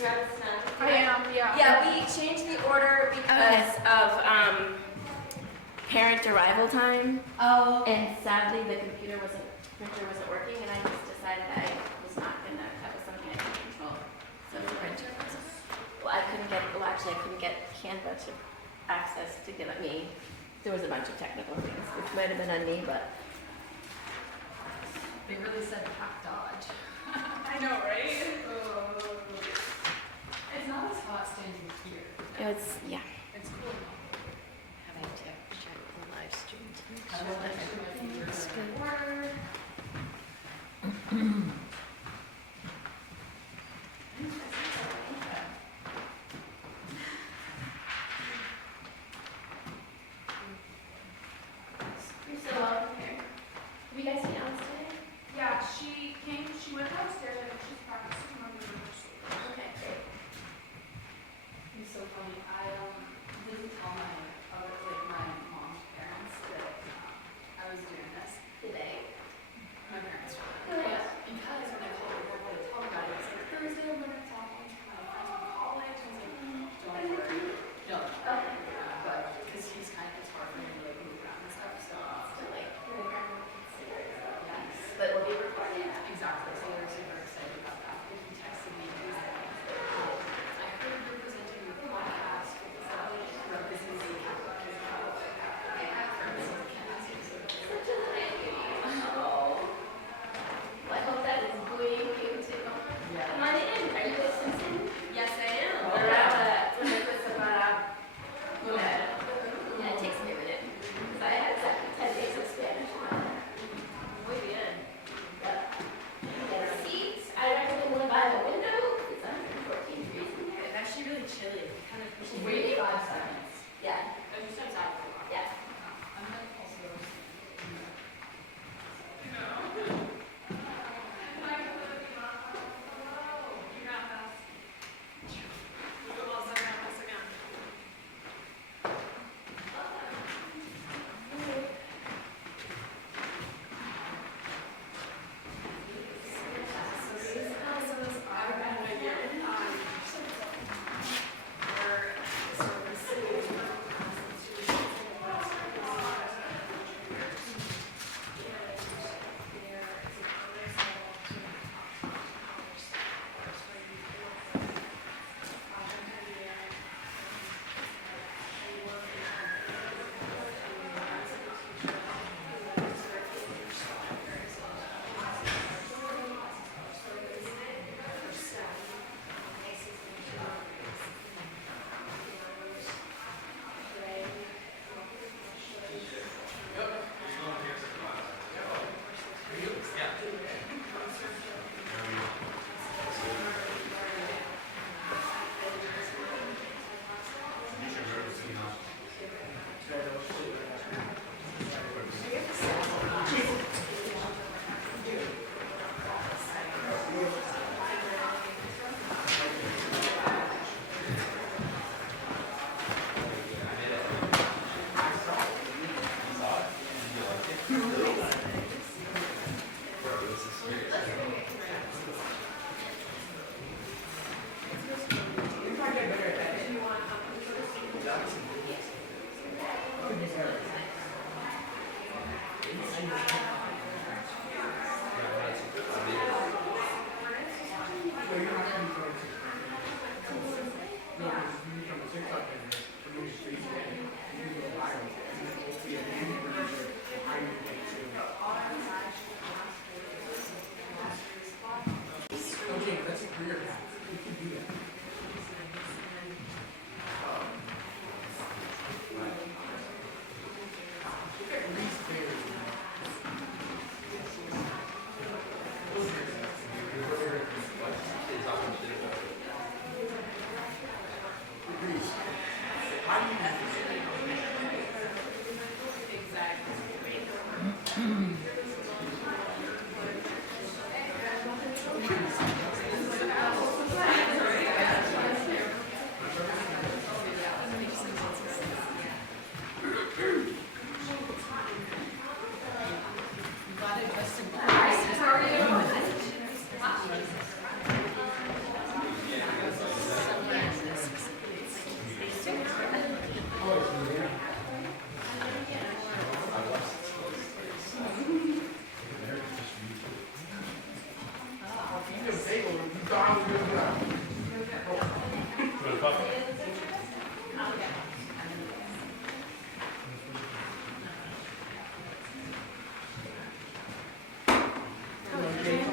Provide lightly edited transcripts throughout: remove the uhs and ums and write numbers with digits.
grab a snack? I am, yeah. Yeah, we changed the order because of parent arrival time. Oh. And sadly, the printer wasn't working, and I just decided I was not gonna. That was something I couldn't control. So the printer wasn't. Well, I couldn't get Canva to access to give it me. There was a bunch of technical things, which might have been on me, but They really said pack dodge. I know, right? It's not as hot standing here. it's yeah. It's cool. Having to check the live stream to make I sure will that let you know if everything you're looks in good. order. You're so welcome here. Have you guys seen Alice today? Yeah, she went downstairs, I think she's practicing on the rehearsal. Okay, great. It's so funny. I didn't tell my mom's parents that I was doing this. Today. My parents were Oh, yeah. because when I called her to tell me about it, it was like Thursday I'm going to talk to my friend from college. I was like, don't worry, don't. Okay. But because he's kind of, it's hard for me to like move around and stuff, so So like, we're gonna consider it. yes. But we'll be recording. Exactly. So they're super excited about that. He texted me. He was like, I heard you're presenting your podcast with the Sally representing the Catholic. I have friends who can't ask you. Such a thank you. Oh. Well, I hope that is buoying you too. Yeah. Come on in. Are you listening? Yes, I am. Yeah, it takes me a minute. Because I had 10 days of Spanish. Muy bien. Get a seat. I recommend one by the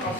Hey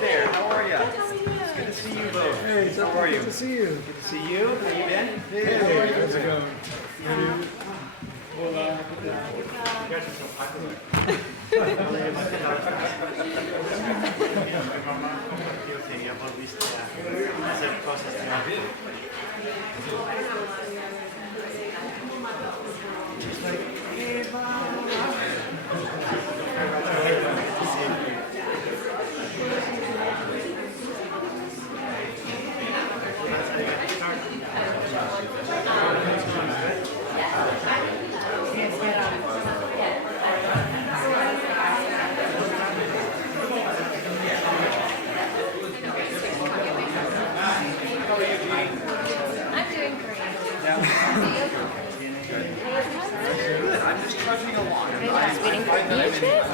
there, how are you? It's good to see you both. Hey, how are you? Good to see you. Good to see you. How you been? Hey, how's it going? Hola. You guys are so popular. I'm just trudging along. Just waiting for Beatrice?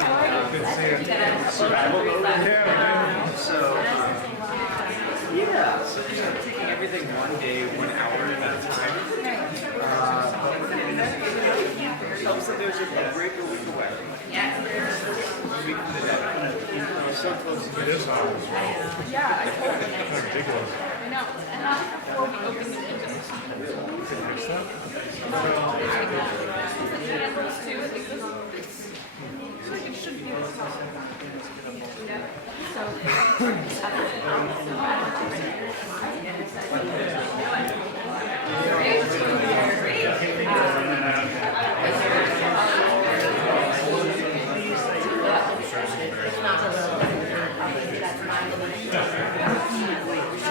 So, yeah, so just taking everything one day, 1 hour at a time. But we're getting there. Helps that there's a break a week away. Yes. We can do that. We're so close to this house. Yeah, I told him. Ridiculous. I know. And not before we open the windows. Those two, I think this it's like it should be this high.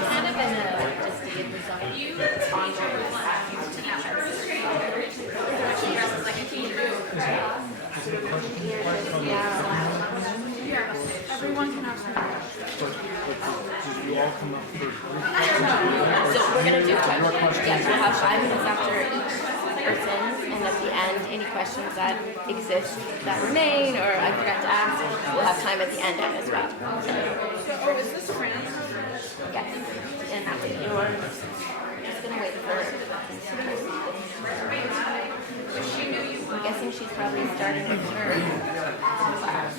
Kind of in a, just to get this on Everyone can have some. Did you all come up for So we're gonna do questions. Yes, we'll have 5 minutes after each person, and at the end, any questions that exist that remain or I forgot to ask, we'll have time at the end of it as well. So, oh, is this France? Yes, and that way you're just gonna wait for. I'm guessing she's probably starting with her class.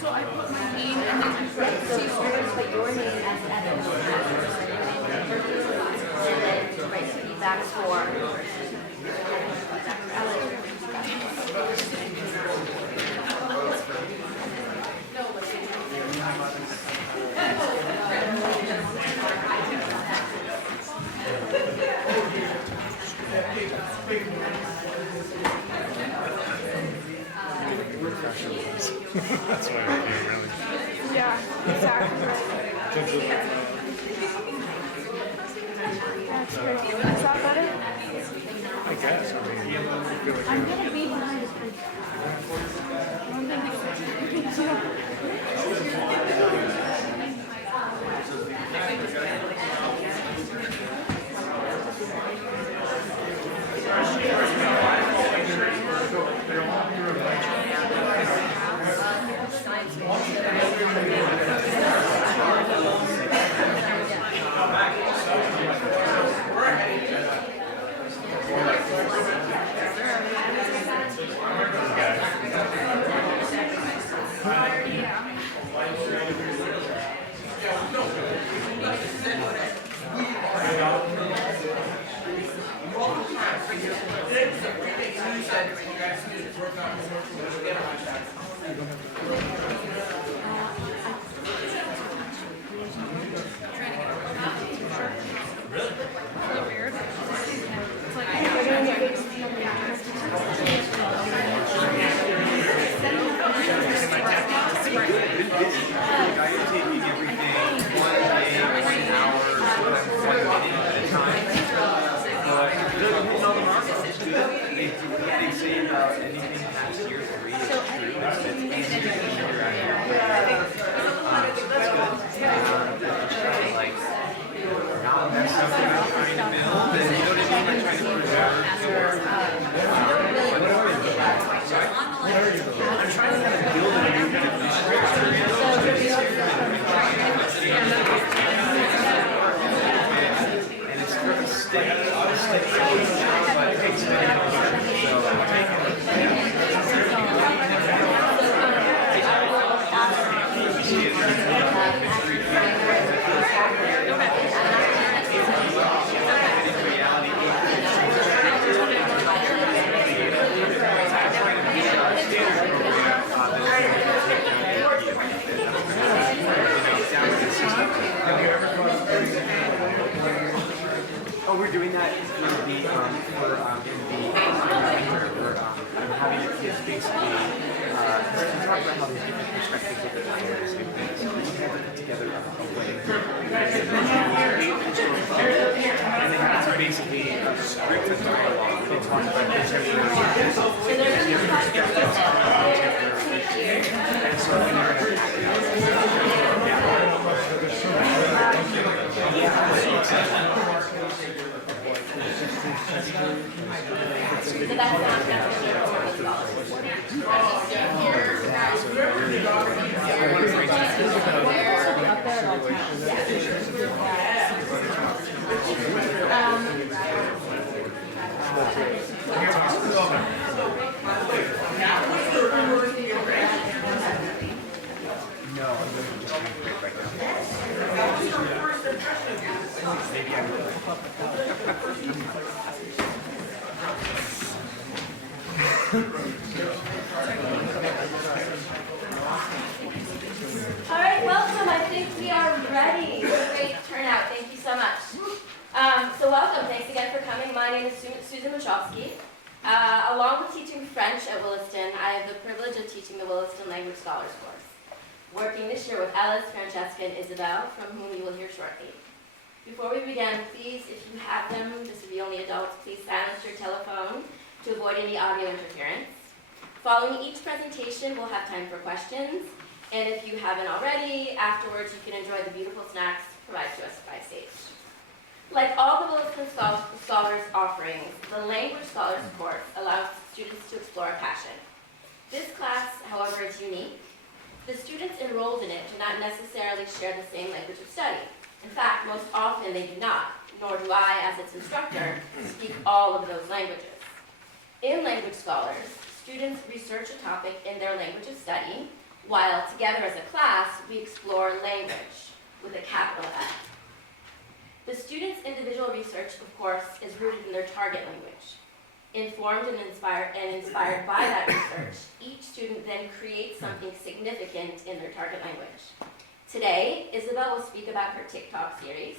So I put my name and then So you're gonna put your name as Evan. And then write feedback for. That's why we're being really. Yeah, exactly. Kids are, That's great. Is that better? I guess. I mean, I feel like I'm gonna be behind the screen. One thing you can do. Oh, we're doing that in the I'm having the kids basically talk about how there's different perspectives of the language and things. We had to put together a way and they had to basically script a dialogue and talk about contemporary perspectives and so no, I'm going to just kind of break right All right, welcome. I think we are ready. Great turnout. Thank you so much. So welcome. Thanks again for coming. My name is Susan Wachowski. Along with teaching French at Williston, I have the privilege of teaching the Williston Language Scholars course. Working this year with Alice, Francesca, and Isabel, from whom you will hear shortly. Before we begin, please, if you have them, this will be only adults, please silence your telephone to avoid any audio interference. Following each presentation, we'll have time for questions. And if you haven't already, afterwards you can enjoy the beautiful snacks provided to us by stage. Like all the Williston Scholars offerings, the Language Scholars course allows students to explore a passion. This class, however, is unique. The students enrolled in it do not necessarily share the same language of study. In fact, most often they do not, nor do I, as its instructor, speak all of those languages. In Language Scholars, students research a topic in their language of study, while together as a class, we explore language with a capital F. The students' individual research, of course, is rooted in their target language. Informed and inspired by that research, each student then creates something significant in their target language. Today, Isabel will speak about her TikTok series,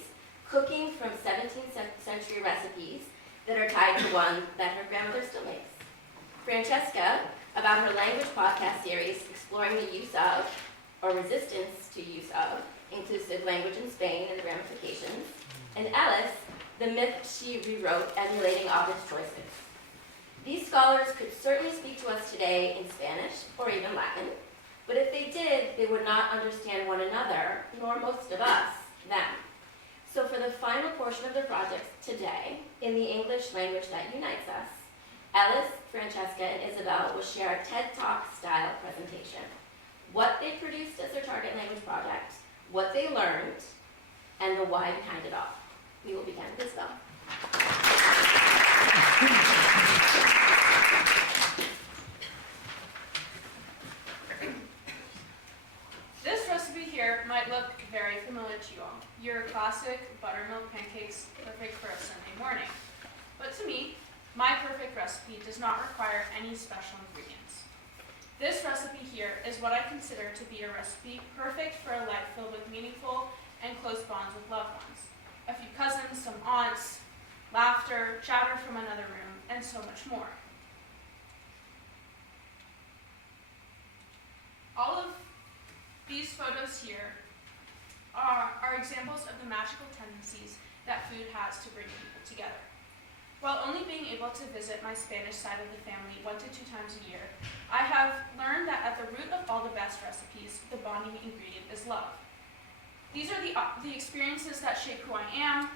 cooking from 17th century recipes that are tied to one that her grandmother still makes. Francesca about her language podcast series exploring the use of, or resistance to use of, inclusive language in Spain and the ramifications, and Alice, the myth she rewrote emulating author's choices. These scholars could certainly speak to us today in Spanish or even Latin, but if they did, they would not understand one another, nor most of us, them. So for the final portion of the project today, in the English language that unites us, Alice, Francesca, and Isabel will share a TED Talk style presentation. What they produced as their target language project, what they learned, and the why behind it all. We will begin with Isabel. This recipe here might look very familiar to you all. Your classic buttermilk pancakes, perfect for a Sunday morning. But to me, my perfect recipe does not require any special ingredients. This recipe here is what I consider to be a recipe perfect for a life filled with meaningful and close bonds with loved ones. A few cousins, some aunts, laughter, chatter from another room, and so much more. All of these photos here are examples of the magical tendencies that food has to bring people together. While only being able to visit my Spanish side of the family 1 to 2 times a year, I have learned that at the root of all the best recipes, the bonding ingredient is love. These are the experiences that shape who I am,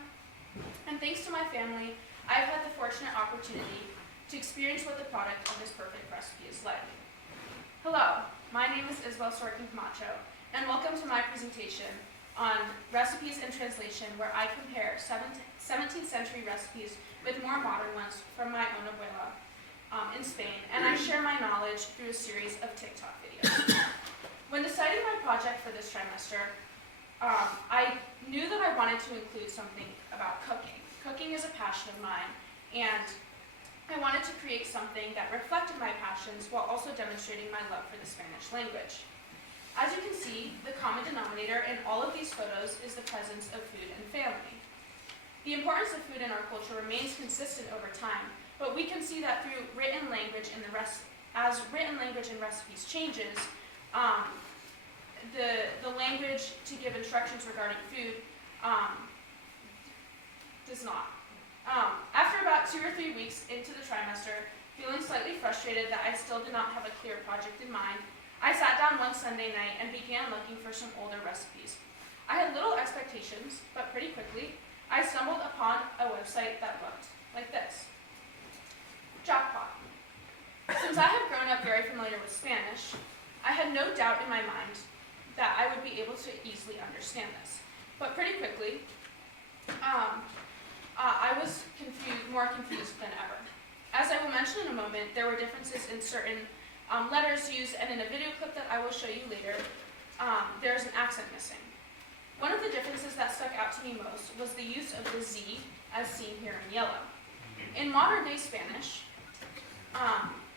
and thanks to my family, I've had the fortunate opportunity to experience what the product of this perfect recipe is like. Hello, my name is Isabel Sorkin Camacho, and welcome to my presentation on recipes and translation, where I compare 17th century recipes with more modern ones from my own abuela in Spain, and I share my knowledge through a series of TikTok videos. When deciding my project for this trimester, I knew that I wanted to include something about cooking. Cooking is a passion of mine, and I wanted to create something that reflected my passions while also demonstrating my love for the Spanish language. As you can see, the common denominator in all of these photos is the presence of food and family. The importance of food in our culture remains consistent over time, but we can see that through written language as written language in recipes changes, the language to give instructions regarding food does not. After about 2 or 3 weeks into the trimester, feeling slightly frustrated that I still did not have a clear project in mind, I sat down one Sunday night and began looking for some older recipes. I had little expectations, but pretty quickly, I stumbled upon a website that looked like this. Jackpot. Since I had grown up very familiar with Spanish, I had no doubt in my mind that I would be able to easily understand this. But pretty quickly, I was more confused than ever. As I will mention in a moment, there were differences in certain letters used, and in a video clip that I will show you later, there's an accent missing. One of the differences that stuck out to me most was the use of the Z, as seen here in yellow. In modern day Spanish,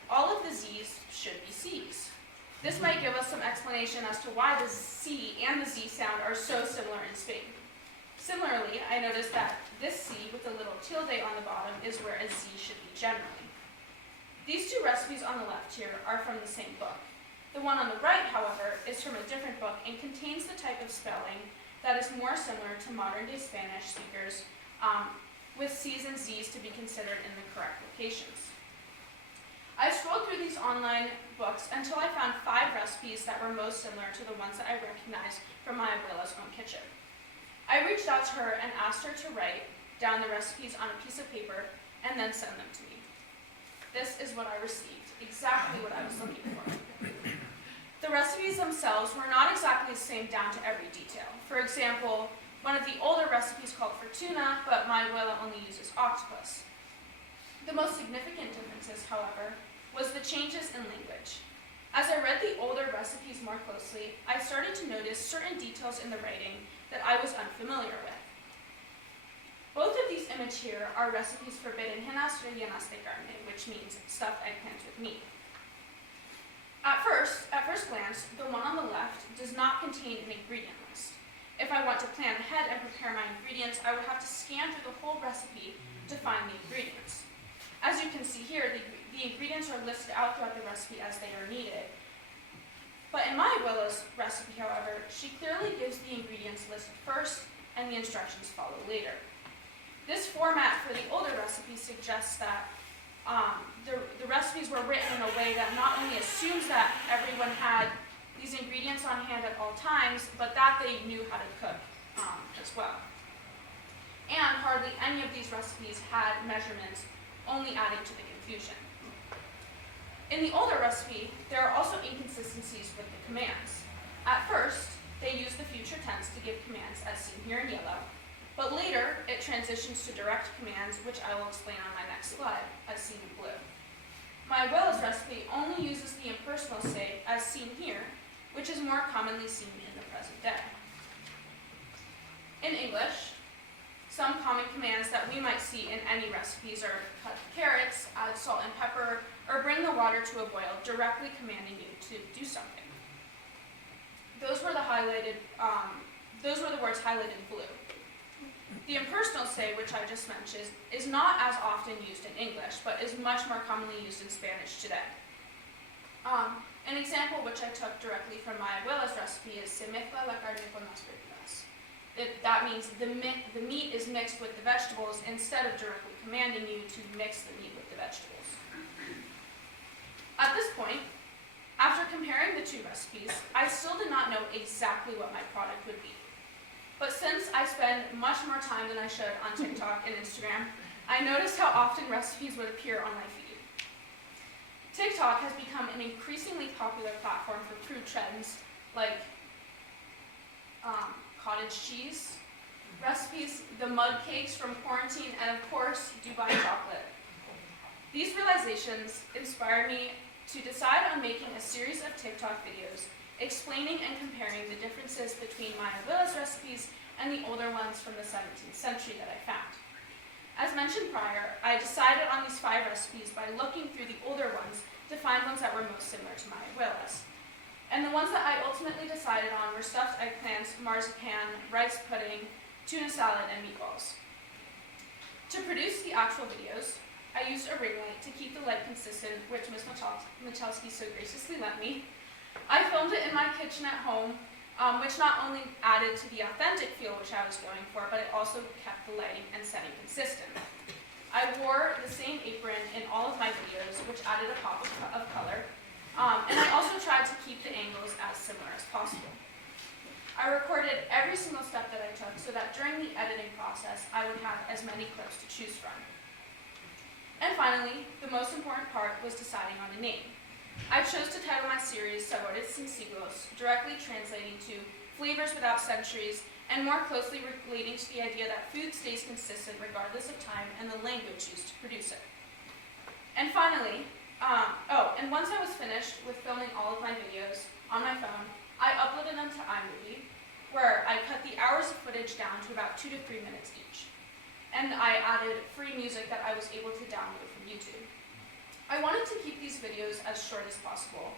all of the Z's should be C's. This might give us some explanation as to why the C and the Z sound are so similar in Spain. Similarly, I noticed that this C with the little tilde on the bottom is where a Z should be generally. These two recipes on the left here are from the same book. The one on the right, however, is from a different book and contains the type of spelling that is more similar to modern-day Spanish speakers, with C's and Z's to be considered in the correct locations. I scrolled through these online books until I found 5 recipes that were most similar to the ones that I recognized from my abuela's own kitchen. I reached out to her and asked her to write down the recipes on a piece of paper and then send them to me. This is what I received, exactly what I was looking for. The recipes themselves were not exactly the same down to every detail. For example, one of the older recipes called for tuna, but my abuela only uses octopus. The most significant differences, however, was the changes in language. As I read the older recipes more closely, I started to notice certain details in the writing that I was unfamiliar with. Both of these images here are recipes for berenjenas rellenas de carne, which means stuffed eggplants with meat. At first glance, the one on the left does not contain an ingredient list. If I want to plan ahead and prepare my ingredients, I would have to scan through the whole recipe to find the ingredients. As you can see here, the ingredients are listed out throughout the recipe as they are needed. But in my Willa's recipe, however, she clearly gives the ingredients listed first and the instructions follow later. This format for the older recipe suggests that the recipes were written in a way that not only assumes that everyone had these ingredients on hand at all times, but that they knew how to cook as well. And hardly any of these recipes had measurements, only adding to the confusion. In the older recipe, there are also inconsistencies with the commands. At first, they use the future tense to give commands as seen here in yellow, but later it transitions to direct commands, which I will explain on my next slide, as seen in blue. My Willa's recipe only uses the impersonal say, as seen here, which is more commonly seen in the present day. In English, some common commands that we might see in any recipes are cut the carrots, add salt and pepper, or bring the water to a boil, directly commanding you to do something. Those were the words highlighted in blue. The impersonal say, which I just mentioned, is not as often used in English, but is much more commonly used in Spanish today. An example which I took directly from my abuela's recipe is se mezcla la carne con las verduras. That means the meat is mixed with the vegetables instead of directly commanding you to mix the meat with the vegetables. At this point, after comparing the two recipes, I still did not know exactly what my product would be. But since I spend much more time than I should on TikTok and Instagram, I noticed how often recipes would appear on my feed. TikTok has become an increasingly popular platform for food trends like cottage cheese recipes, the mud cakes from quarantine, and of course, Dubai chocolate. These realizations inspired me to decide on making a series of TikTok videos explaining and comparing the differences between my abuela's recipes and the older ones from the 17th century that I found. As mentioned prior, I decided on these 5 recipes by looking through the older ones to find ones that were most similar to my abuela's. And the ones that I ultimately decided on were stuffed eggplants, marzipan, rice pudding, tuna salad, and meatballs. To produce the actual videos, I used a ring light to keep the light consistent, which Ms. Michalski so graciously lent me. I filmed it in my kitchen at home, which not only added to the authentic feel which I was going for, but it also kept the lighting and setting consistent. I wore the same apron in all of my videos, which added a pop of color, and I also tried to keep the angles as similar as possible. I recorded every single step that I took so that during the editing process, I would have as many clips to choose from. And finally, the most important part was deciding on a name. I chose to title my series Sabores Sin Siglos, directly translating to Flavors Without Centuries, and more closely relating to the idea that food stays consistent regardless of time and the language used to produce it. And finally, and once I was finished with filming all of my videos on my phone, I uploaded them to iMovie, where I cut the hours of footage down to about 2 to 3 minutes each. And I added free music that I was able to download from YouTube. I wanted to keep these videos as short as possible,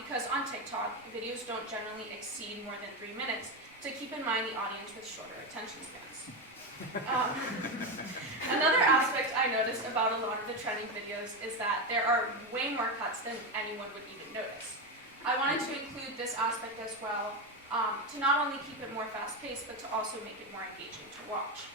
because on TikTok, videos don't generally exceed more than 3 minutes, to keep in mind the audience with shorter attention spans. Another aspect I noticed about a lot of the trending videos is that there are way more cuts than anyone would even notice. I wanted to include this aspect as well, to not only keep it more fast-paced, but to also make it more engaging to watch.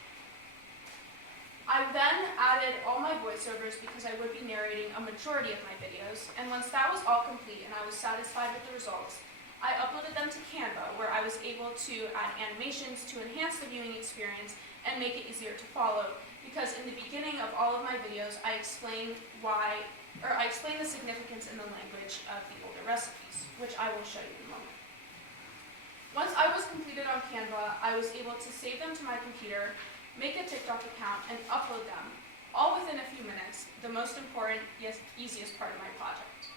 I then added all my voiceovers because I would be narrating a majority of my videos, and once that was all complete and I was satisfied with the results, I uploaded them to Canva, where I was able to add animations to enhance the viewing experience and make it easier to follow, because in the beginning of all of my videos, I explain the significance in the language of the older recipes, which I will show you in a moment. Once I was completed on Canva, I was able to save them to my computer, make a TikTok account, and upload them, all within a few minutes, the most important, yet easiest part of my project.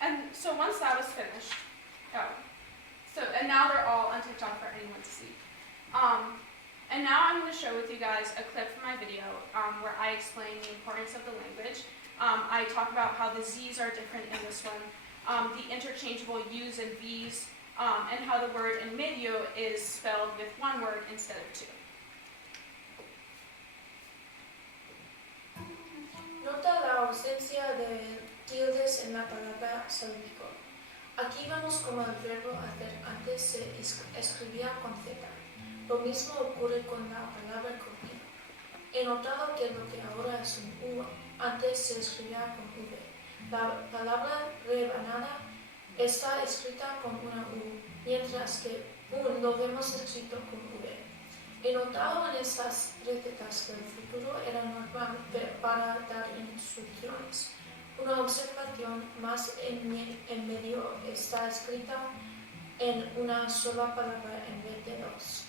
And so once that was finished, and now they're all on TikTok for anyone to see. And now I'm going to share with you guys a clip from my video where I explain the importance of the language. I talk about how the Z's are different in this one, the interchangeable U's and V's, and how the word in medio is spelled with one word instead of 2. ausencia de tildes en la palabra salpicón. Aquí vamos como el verbo hacer antes se escribía con Z. Lo mismo ocurre con la palabra comido. He notado que lo que ahora es un U antes se escribía con V. La palabra rebanada está escrita con una U, mientras que un lo vemos escrito con V. He notado en estas recetas que el futuro era normal para dar instrucciones. Una observación más en medio está escrita en una sola palabra en vez de dos.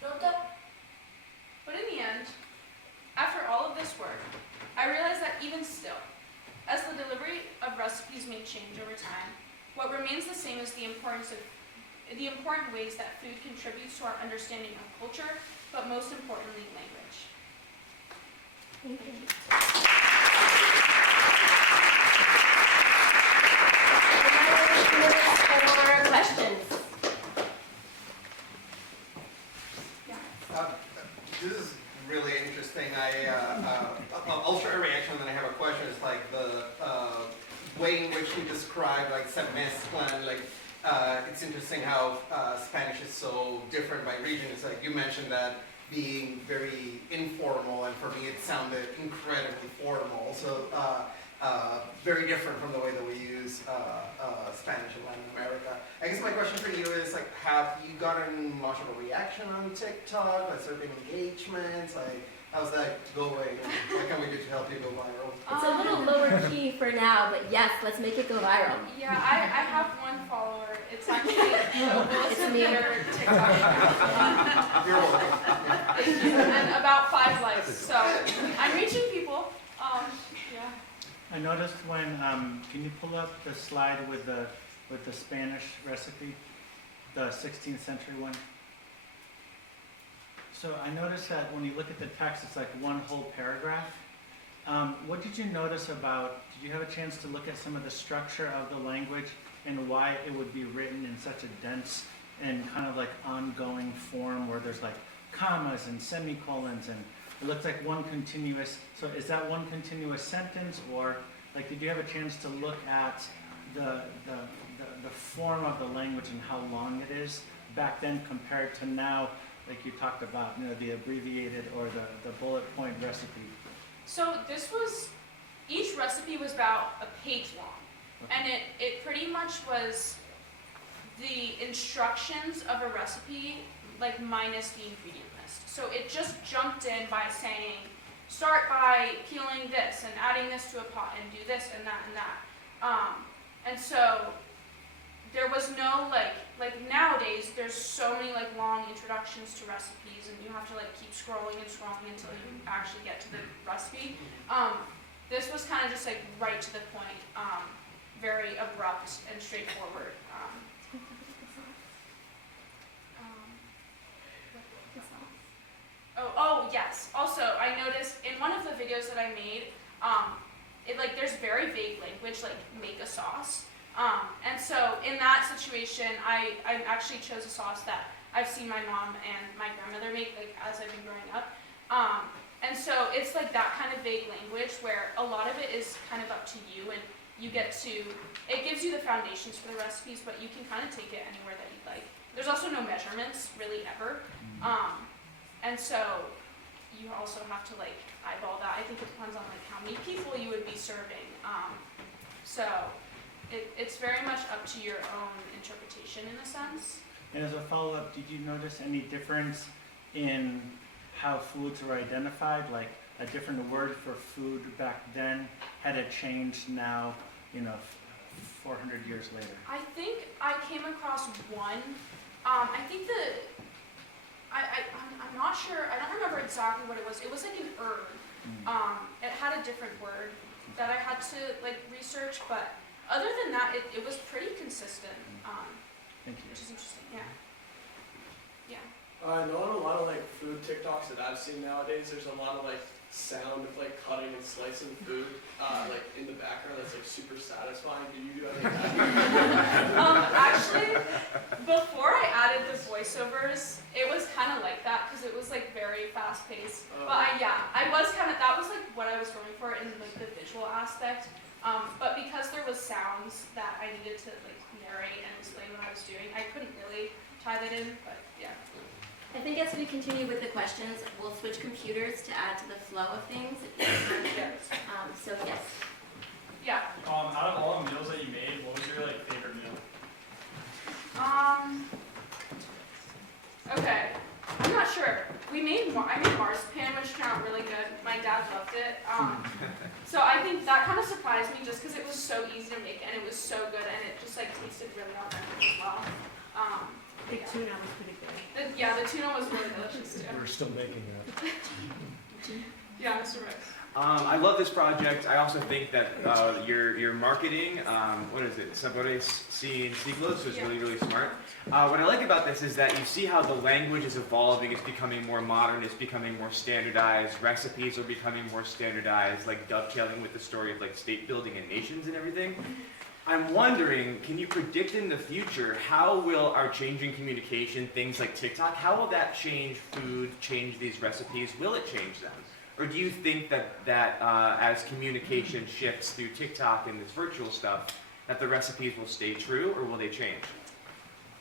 Nota. But in the end, after all of this work, I realized that even still, as the delivery of recipes may change over time, what remains the same is the important ways that food contributes to our understanding of culture, but most importantly, language. Thank you. For questions. This is really interesting. I'll share a reaction and then I have a question. It's like the way in which you describe like se mezclan, like it's interesting how Spanish is so different by region. It's like you mentioned that being very informal, and for me it sounded incredibly formal. So very different from the way that we use Spanish in Latin America. I guess my question for you is like, have you gotten much of a reaction on TikTok? Has there been engagements? Like, how's that going? What can we do to help you go viral? It's a little lower key for now, but yes, let's make it go viral. Yeah, I have one follower. It's actually Williston me. TikTok account. You're welcome. And about 5 likes. So I'm reaching people. Yeah. I noticed when, can you pull up the slide with the Spanish recipe, the 16th century one? So I noticed that when you look at the text, it's like one whole paragraph. What did you notice about, did you have a chance to look at some of the structure of the language and why it would be written in such a dense and kind of like ongoing form where there's like commas and semicolons and it looks like one continuous, so is that one continuous sentence, or like did you have a chance to look at the form of the language and how long it is back then compared to now, like you talked about, you know, the abbreviated or the bullet point recipe? So each recipe was about a page long, and it pretty much was the instructions of a recipe, like minus the ingredient list. So it just jumped in by saying, start by peeling this and adding this to a pot and do this and that and that. And so there was no like nowadays there's so many like long introductions to recipes and you have to like keep scrolling and scrolling until you actually get to the recipe. This was kind of just like right to the point, very abrupt and straightforward. Oh yes. Also, I noticed in one of the videos that I made, there's very vague language like make a sauce. And so in that situation, I actually chose a sauce that I've seen my mom and my grandmother make like as I've been growing up. And so it's like that kind of vague language where a lot of it is kind of up to you and you get to, it gives you the foundations for the recipes, but you can kind of take it anywhere that you'd like. There's also no measurements really ever. And so you also have to like eyeball that. I think it depends on like how many people you would be serving. So it's very much up to your own interpretation in a sense. And as a follow-up, did you notice any difference in how foods were identified? Like a different word for food back then, had it changed now, 400 years later? I think I came across one. I'm not sure, I don't remember exactly what it was. It was like an herb. It had a different word that I had to like research, but other than that, it was pretty consistent, Thank you. which is interesting, yeah. Yeah. I know in a lot of like food TikToks that I've seen nowadays, there's a lot of like sound of like cutting and slicing food, like in the background that's like super satisfying. Do you do anything like that? Actually, before I added the voiceovers, it was kind of like that because it was like very fast paced. But I was kind of, that was like what I was going for in like the visual aspect. But because there was sounds that I needed to like narrate and explain what I was doing, I couldn't really tie that in. But yeah. I think as we continue with the questions, we'll switch computers to add to the flow of things. So yes. Yeah. Out of all the meals that you made, what was your like favorite meal? Okay. I'm not sure. I made marzipan, which turned out really good. My dad loved it. So I think that kind of surprised me just because it was so easy to make and it was so good and it just like tasted really authentic as well. The tuna was pretty good. The tuna was really delicious too. We're still making that. Yeah, Mr. Rose. I love this project. I also think that your marketing, what is it, Sabores Sin Siglos, is really, really smart. What I like about this is that you see how the language is evolving, it's becoming more modern, it's becoming more standardized, recipes are becoming more standardized, like dovetailing with the story of like state building and nations and everything. I'm wondering, can you predict in the future, how will our changing communication, things like TikTok, how will that change food, change these recipes? Will it change them? Or do you think that as communication shifts through TikTok and this virtual stuff, that the recipes will stay true or will they change?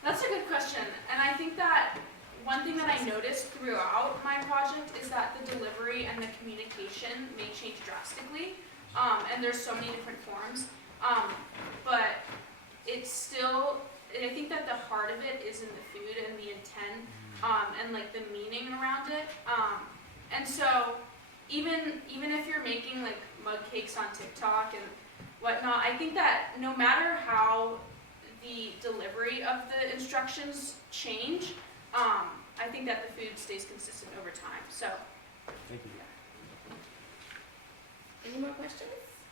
That's a good question. And I think that one thing that I noticed throughout my project is that the delivery and the communication may change drastically. And there's so many different forms. But it's still, I think that the heart of it is in the food and the intent, and like the meaning around it. And so even if you're making like mug cakes on TikTok and whatnot, I think that no matter how the delivery of the instructions change, I think that the food stays consistent over time. So, Thank you. Any more questions?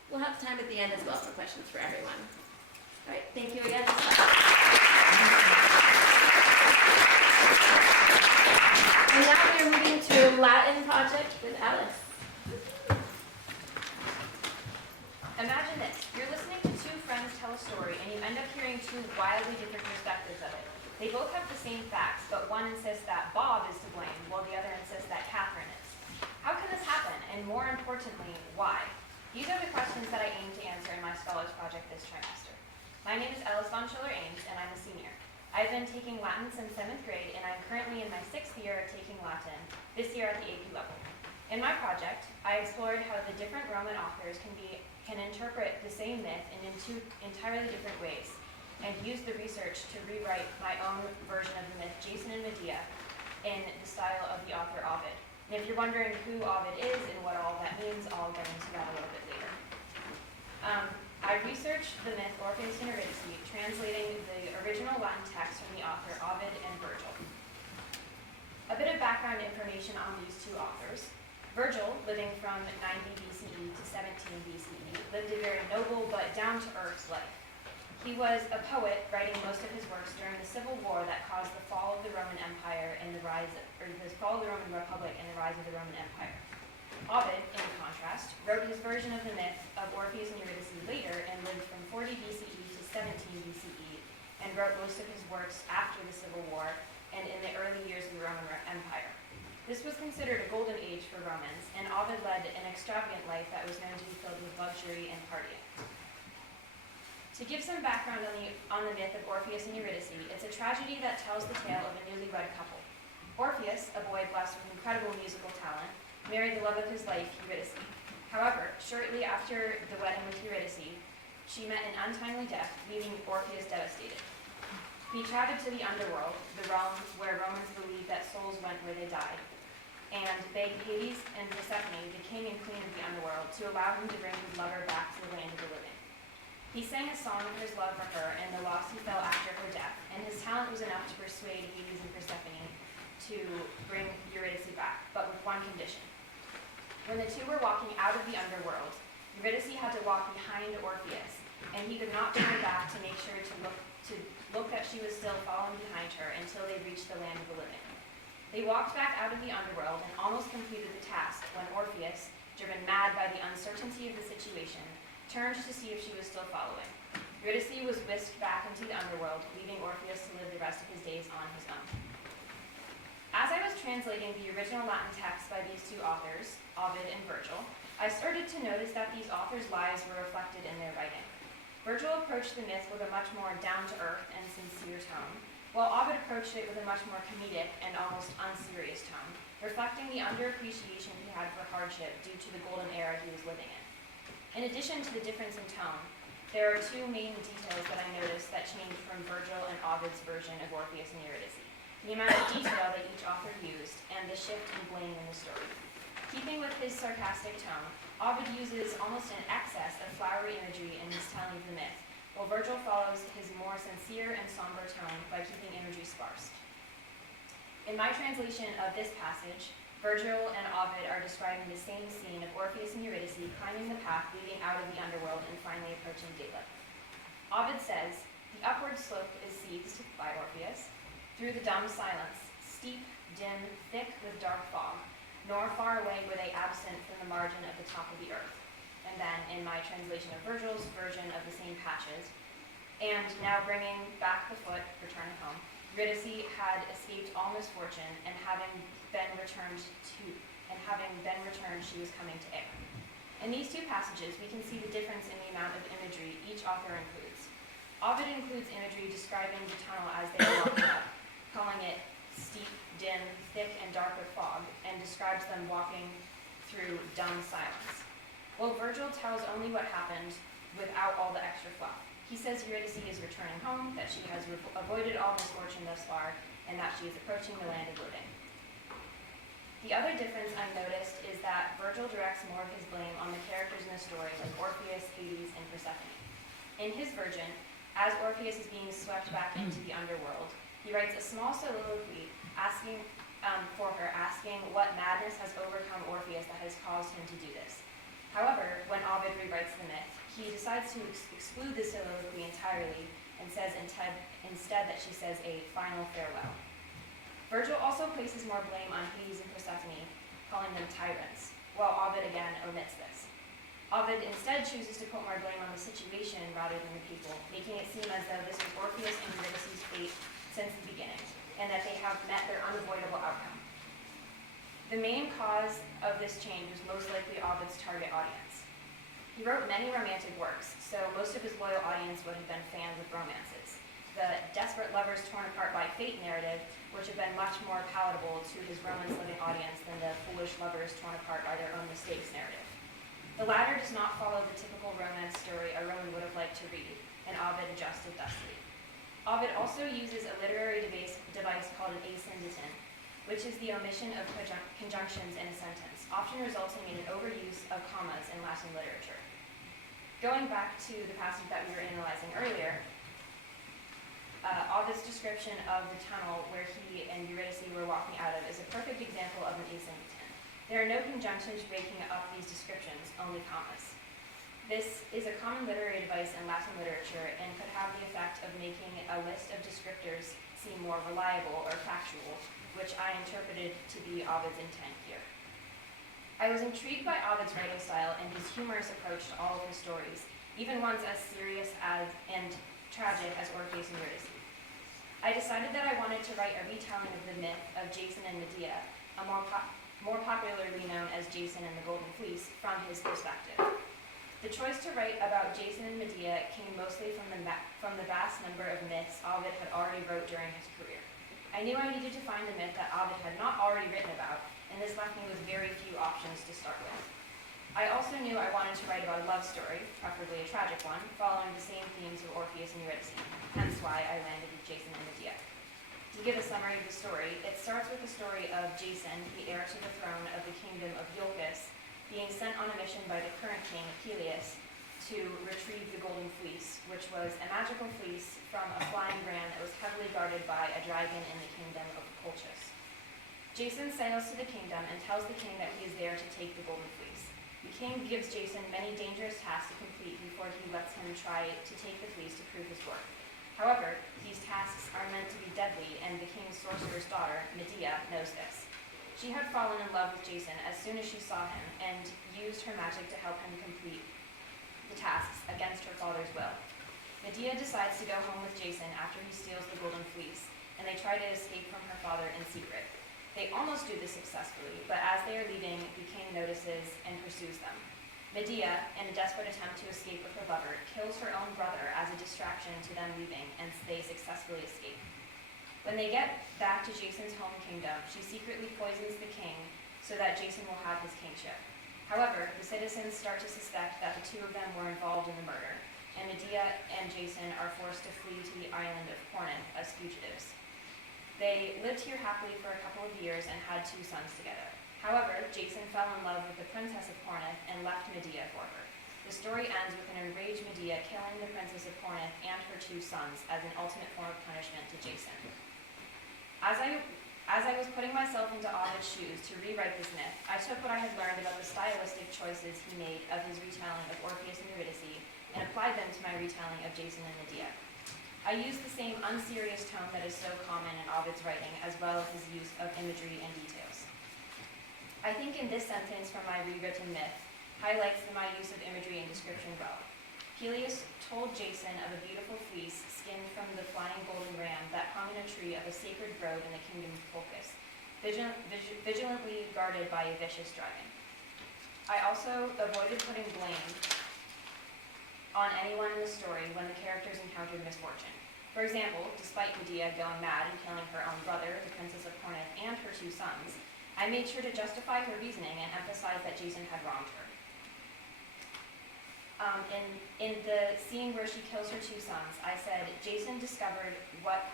We'll have time at the end as well for questions for everyone. All right, thank you again. And now we are moving to Latin project with Alice. Imagine this. You're listening to two friends tell a story and you end up hearing two wildly different perspectives of it. They both have the same facts, but one insists that Bob is to blame while the other insists that Catherine is. How can this happen? And more importantly, why? These are the questions that I aim to answer in my scholars project this trimester. My name is Alice von Schiller-Ames and I'm a senior. I've been taking Latin since 7th grade and I'm currently in my 6th year of taking Latin, this year at the AP level. In my project, I explored how the different Roman authors can interpret the same myth in two entirely different ways and use the research to rewrite my own version of the myth Jason and Medea in the style of the author Ovid. And if you're wondering who Ovid is and what all that means, I'll get into that a little bit later. I researched the myth Orpheus and Eurydice, translating the original Latin text from the author Ovid and Virgil. A bit of background information on these two authors. Virgil, living from 90 BCE to 17 BCE, lived a very noble but down-to-earth life. He was a poet, writing most of his works during the Civil War that caused the fall of the Roman Empire and the fall of the Roman Republic and the rise of the Roman Empire. Ovid, in contrast, wrote his version of the myth of Orpheus and Eurydice later and lived from 40 BCE to 17 BCE and wrote most of his works after the Civil War and in the early years of the Roman Empire. This was considered a golden age for Romans, and Ovid led an extravagant life that was known to be filled with luxury and partying. To give some background on the myth of Orpheus and Eurydice, it's a tragedy that tells the tale of a newlywed couple. Orpheus, a boy blessed with incredible musical talent, married the love of his life, Eurydice. However, shortly after the wedding with Eurydice, she met an untimely death, leaving Orpheus devastated. He traveled to the underworld, the realm where Romans believed that souls went where they died, and begged Hades and Persephone, the king and queen of the underworld, to allow him to bring his lover back to the land of the living. He sang a song of his love for her and the loss he felt after her death, and his talent was enough to persuade Hades and Persephone to bring Eurydice back, but with one condition. When the two were walking out of the underworld, Eurydice had to walk behind Orpheus, and he could not bring her back to make sure to look that she was still following behind her until they reached the land of the living. They walked back out of the underworld and almost completed the task when Orpheus, driven mad by the uncertainty of the situation, turned to see if she was still following. Eurydice was whisked back into the underworld, leaving Orpheus to live the rest of his days on his own. As I was translating the original Latin text by these two authors, Ovid and Virgil, I started to notice that these authors' lives were reflected in their writing. Virgil approached the myth with a much more down-to-earth and sincere tone, while Ovid approached it with a much more comedic and almost unserious tone, reflecting the underappreciation he had for hardship due to the golden era he was living in. In addition to the difference in tone, there are two main details that I noticed that changed from Virgil and Ovid's version of Orpheus and Eurydice: the amount of detail that each author used, and the shift in blame in the story. Keeping with his sarcastic tone, Ovid uses almost an excess of flowery imagery in his telling of the myth, while Virgil follows his more sincere and somber tone by keeping imagery sparse. In my translation of this passage, Virgil and Ovid are describing the same scene of Orpheus and Eurydice climbing the path leading out of the underworld and finally approaching daylight. Ovid says, "The upward slope is seized by Orpheus, through the dumb silence, steep, dim, thick with dark fog, nor far away were they absent from the margin of the top of the earth." And then in my translation of Virgil's version of the same patches, "And now bringing back the foot, returning home, Eurydice had escaped all misfortune, and having been returned, she was coming to air." In these two passages, we can see the difference in the amount of imagery each author includes. Ovid includes imagery describing the tunnel as they are walking up, calling it steep, dim, thick, and dark with fog, and describes them walking through dumb silence. While Virgil tells only what happened without all the extra fluff. He says Eurydice is returning home, that she has avoided all misfortune thus far, and that she is approaching the land of living. The other difference I noticed is that Virgil directs more of his blame on the characters in the story, like Orpheus, Hades, and Persephone. In his version, as Orpheus is being swept back into the underworld, he writes a small soliloquy asking what madness has overcome Orpheus that has caused him to do this. However, when Ovid rewrites the myth, he decides to exclude the soliloquy entirely and says instead that she says a final farewell. Virgil also places more blame on Hades and Persephone, calling them tyrants, while Ovid again omits this. Ovid instead chooses to put more blame on the situation rather than the people, making it seem as though this was Orpheus and Eurydice's fate since the beginning, and that they have met their unavoidable outcome. The main cause of this change was most likely Ovid's target audience. He wrote many romantic works, so most of his loyal audience would have been fans of romances. The desperate lovers torn apart by fate narrative, which have been much more palatable to his romance-loving audience than the foolish lovers torn apart by their own mistakes narrative. The latter does not follow the typical romance story a Roman would have liked to read, and Ovid adjusted thusly. Ovid also uses a literary device called an asyndeton, which is the omission of conjunctions in a sentence, often resulting in an overuse of commas in Latin literature. Going back to the passage that we were analyzing earlier, Ovid's description of the tunnel where he and Eurydice were walking out of is a perfect example of an asyndeton. There are no conjunctions breaking up these descriptions, only commas. This is a common literary device in Latin literature and could have the effect of making a list of descriptors seem more reliable or factual, which I interpreted to be Ovid's intent here. I was intrigued by Ovid's writing style and his humorous approach to all of his stories, even ones as serious and tragic as Orpheus and Eurydice. I decided that I wanted to write a retelling of the myth of Jason and Medea, a more popularly known as Jason and the Golden Fleece, from his perspective. The choice to write about Jason and Medea came mostly from the vast number of myths Ovid had already wrote during his career. I knew I needed to find a myth that Ovid had not already written about, and this left me with very few options to start with. I also knew I wanted to write about a love story, preferably a tragic one, following the same themes of Orpheus and Eurydice, hence why I landed with Jason and Medea. To give a summary of the story, it starts with the story of Jason, the heir to the throne of the kingdom of Iolcus, being sent on a mission by the current king, Peleus, to retrieve the Golden Fleece, which was a magical fleece from a flying brand that was heavily guarded by a dragon in the kingdom of Colchis. Jason sails to the kingdom and tells the king that he is there to take the Golden Fleece. The king gives Jason many dangerous tasks to complete before he lets him try to take the fleece to prove his worth. However, these tasks are meant to be deadly, and the king's sorcerer's daughter, Medea, knows this. She had fallen in love with Jason as soon as she saw him, and used her magic to help him complete the tasks against her father's will. Medea decides to go home with Jason after he steals the golden fleece, and they try to escape from her father in secret. They almost do this successfully, but as they are leaving, the king notices and pursues them. Medea, in a desperate attempt to escape with her lover, kills her own brother as a distraction to them leaving, and they successfully escape. When they get back to Jason's home kingdom, she secretly poisons the king so that Jason will have his kingship. However, the citizens start to suspect that the two of them were involved in the murder, and Medea and Jason are forced to flee to the island of Corinth as fugitives. They lived here happily for a couple of years and had 2 sons together. However, Jason fell in love with the princess of Corinth and left Medea for her. The story ends with an enraged Medea killing the princess of Corinth and her 2 sons as an ultimate form of punishment to Jason. As I was putting myself into Ovid's shoes to rewrite this myth, I took what I had learned about the stylistic choices he made of his retelling of Orpheus and Eurydice and applied them to my retelling of Jason and Medea. I used the same unserious tone that is so common in Ovid's writing, as well as his use of imagery and details. I think in this sentence from my rewritten myth highlights my use of imagery and description well. Peleus told Jason of a beautiful fleece skinned from the flying golden ram that hung in a tree of a sacred grove in the kingdom of Colchis, vigilantly guarded by a vicious dragon. I also avoided putting blame on anyone in the story when the characters encountered misfortune. For example, despite Medea going mad and killing her own brother, the princess of Corinth, and her 2 sons, I made sure to justify her reasoning and emphasize that Jason had wronged her. In the scene where she kills her 2 sons, I said Jason discovered what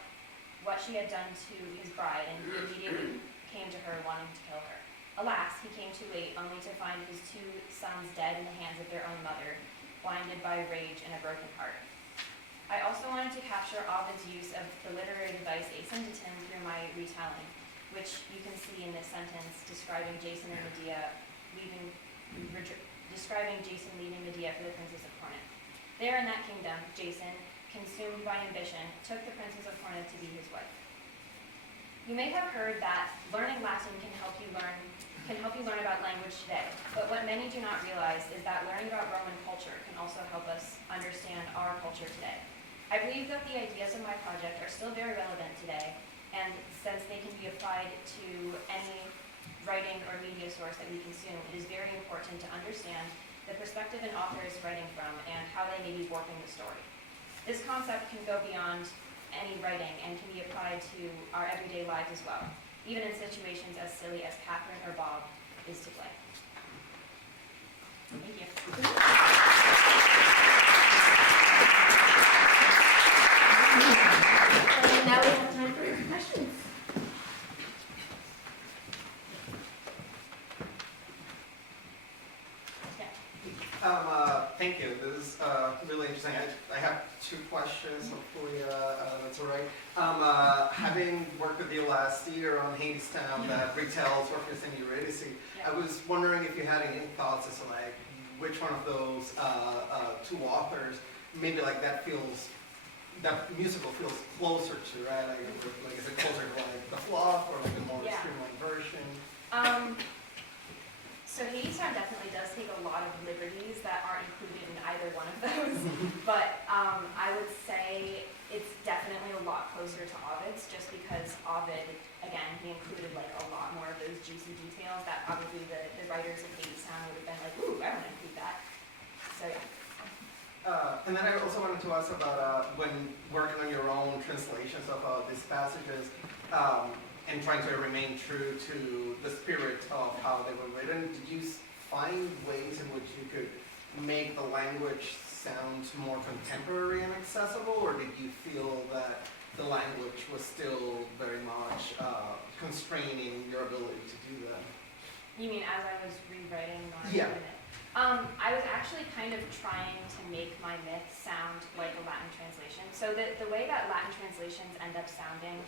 she had done to his bride, and he immediately came to her wanting to kill her. Alas, he came too late, only to find his 2 sons dead in the hands of their own mother, blinded by rage and a broken heart. I also wanted to capture Ovid's use of the literary device asyndeton through my retelling, which you can see in this sentence describing Jason leaving Medea for the princess of Corinth. There in that kingdom, Jason, consumed by ambition, took the princess of Corinth to be his wife. You may have heard that learning Latin can help you learn about language today, but what many do not realize is that learning about Roman culture can also help us understand our culture today. I believe that the ideas of my project are still very relevant today, and since they can be applied to any writing or media source that we consume, it is very important to understand the perspective an author is writing from and how they may be warping the story. This concept can go beyond any writing and can be applied to our everyday lives as well, even in situations as silly as Catherine or Bob is to play. Thank you. And now we have time for questions. Thank you. This is really interesting. I have 2 questions. Hopefully that's all right. Having worked with you last year on Hadestown that retells Orpheus and Eurydice, Yeah. I was wondering if you had any thoughts as to like which one of those 2 authors maybe like that musical feels closer to, right? Like is it closer to like the fluff or like a more Yeah. streamlined version? So Hadestown definitely does take a lot of liberties that aren't included in either one of those, but I would say it's definitely a lot closer to Ovid's, just because Ovid, again, he included like a lot more of those juicy details that probably the writers of Hadestown would have been like, ooh, I want to include that. So yeah. And then I also wanted to ask about when working on your own translations of these passages and trying to remain true to the spirit of how they were written, did you find ways in which you could make the language sound more contemporary and accessible, or did you feel that the language was still very much constraining your ability to do that? You mean as I was rewriting my Yeah. myth? I was actually kind of trying to make my myth sound like a Latin translation. So the way that Latin translations end up sounding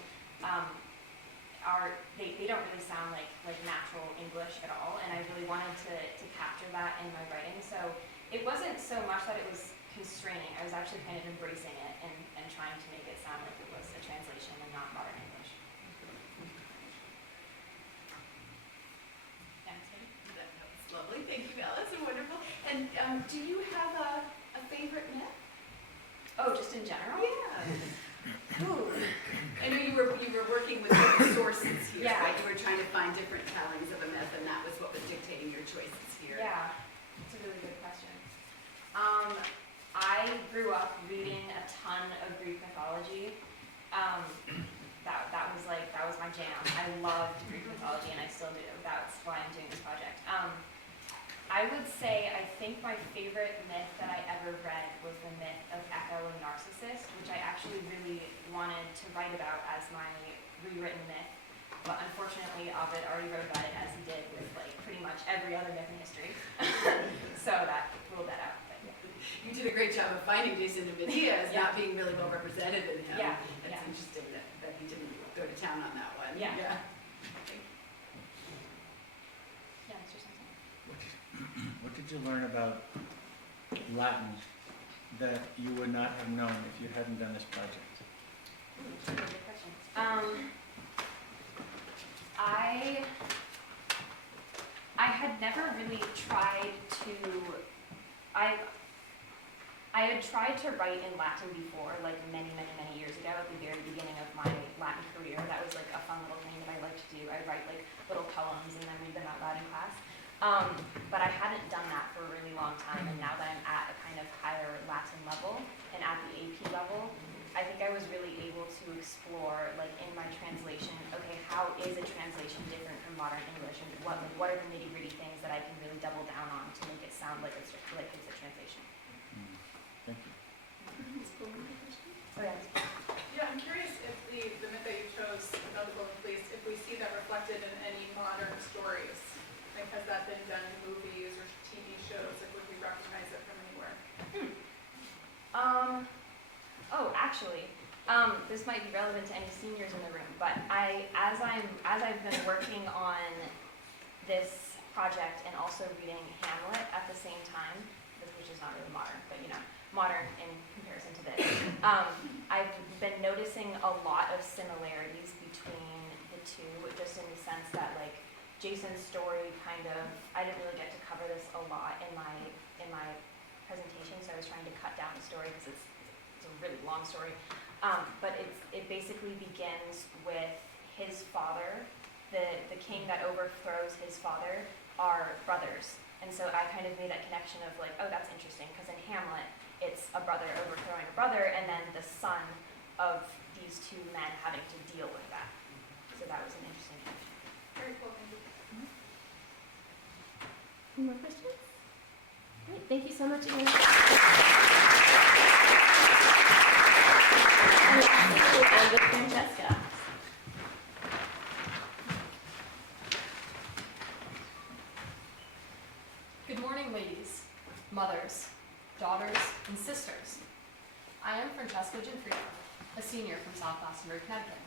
they don't really sound like natural English at all, and I really wanted to capture that in my writing. So it wasn't so much that it was constraining. I was actually kind of embracing it and trying to make it sound like it was a translation and not modern English. Yeah, sorry. That's lovely. Thank you, Alice. Wonderful. And do you have a favorite myth? Oh, just in general? Yeah. Ooh. I know you were working with different sources here, Yeah. right? You were trying to find different tellings of a myth, and that was what was dictating your choices here. Yeah, it's a really good question. I grew up reading a ton of Greek mythology. That was my jam. I loved Greek mythology, and I still do. That's why I'm doing this project. I would say I think my favorite myth that I ever read was the myth of Echo and Narcissus, which I actually really wanted to write about as my rewritten myth. But unfortunately, Ovid already wrote about it as he did with like pretty much every other myth in history. So that ruled that out. But yeah. You did a great job of finding Jason and Medea as Yeah. not being really well represented in him. Yeah, That's yeah. interesting that he didn't go to town on that one. Yeah. Yeah. Yeah, Mr. Simpson. What did you learn about Latin that you would not have known if you hadn't done this project? Ooh, that's a good question. I had never really tried to. I had tried to write in Latin before, like many years ago, at the very beginning of my Latin career. That was like a fun little thing that I liked to do. I'd write like little poems and then read them out loud in class. But I hadn't done that for a really long time, and now that I'm at a kind of higher Latin level and at the AP level, I think I was really able to explore, like in my translation, okay, how is a translation different from modern English, and what are the nitty-gritty things that I can really double down on to make it sound like it's a translation. Thank you. Oh yeah. Yeah, I'm curious if the myth that you chose about the Golden Fleece, if we see that reflected in any modern stories. Like, has that been done in movies or TV shows? Like, would we recognize it from anywhere? Oh, actually, this might be relevant to any seniors in the room, but as I've been working on this project and also reading Hamlet at the same time, which is not really modern, but you know, modern in comparison to this, I've been noticing a lot of similarities between the two, just in the sense that like Jason's story kind of, I didn't really get to cover this a lot in my presentation, so I was trying to cut down the story because it's a really long story. But it basically begins with his father, the king that overthrows his father, are brothers. And so I kind of made that connection of like, oh, that's interesting, because in Hamlet, it's a brother overthrowing a brother, and then the son of these two men having to deal with that. So that was an interesting connection. Very cool, thank you. Any more questions? Great, thank you so much again. And with Francesca. Good morning, ladies, mothers, daughters, and sisters. I am Francesca Ginfrida, a senior from South Glastonbury, Connecticut.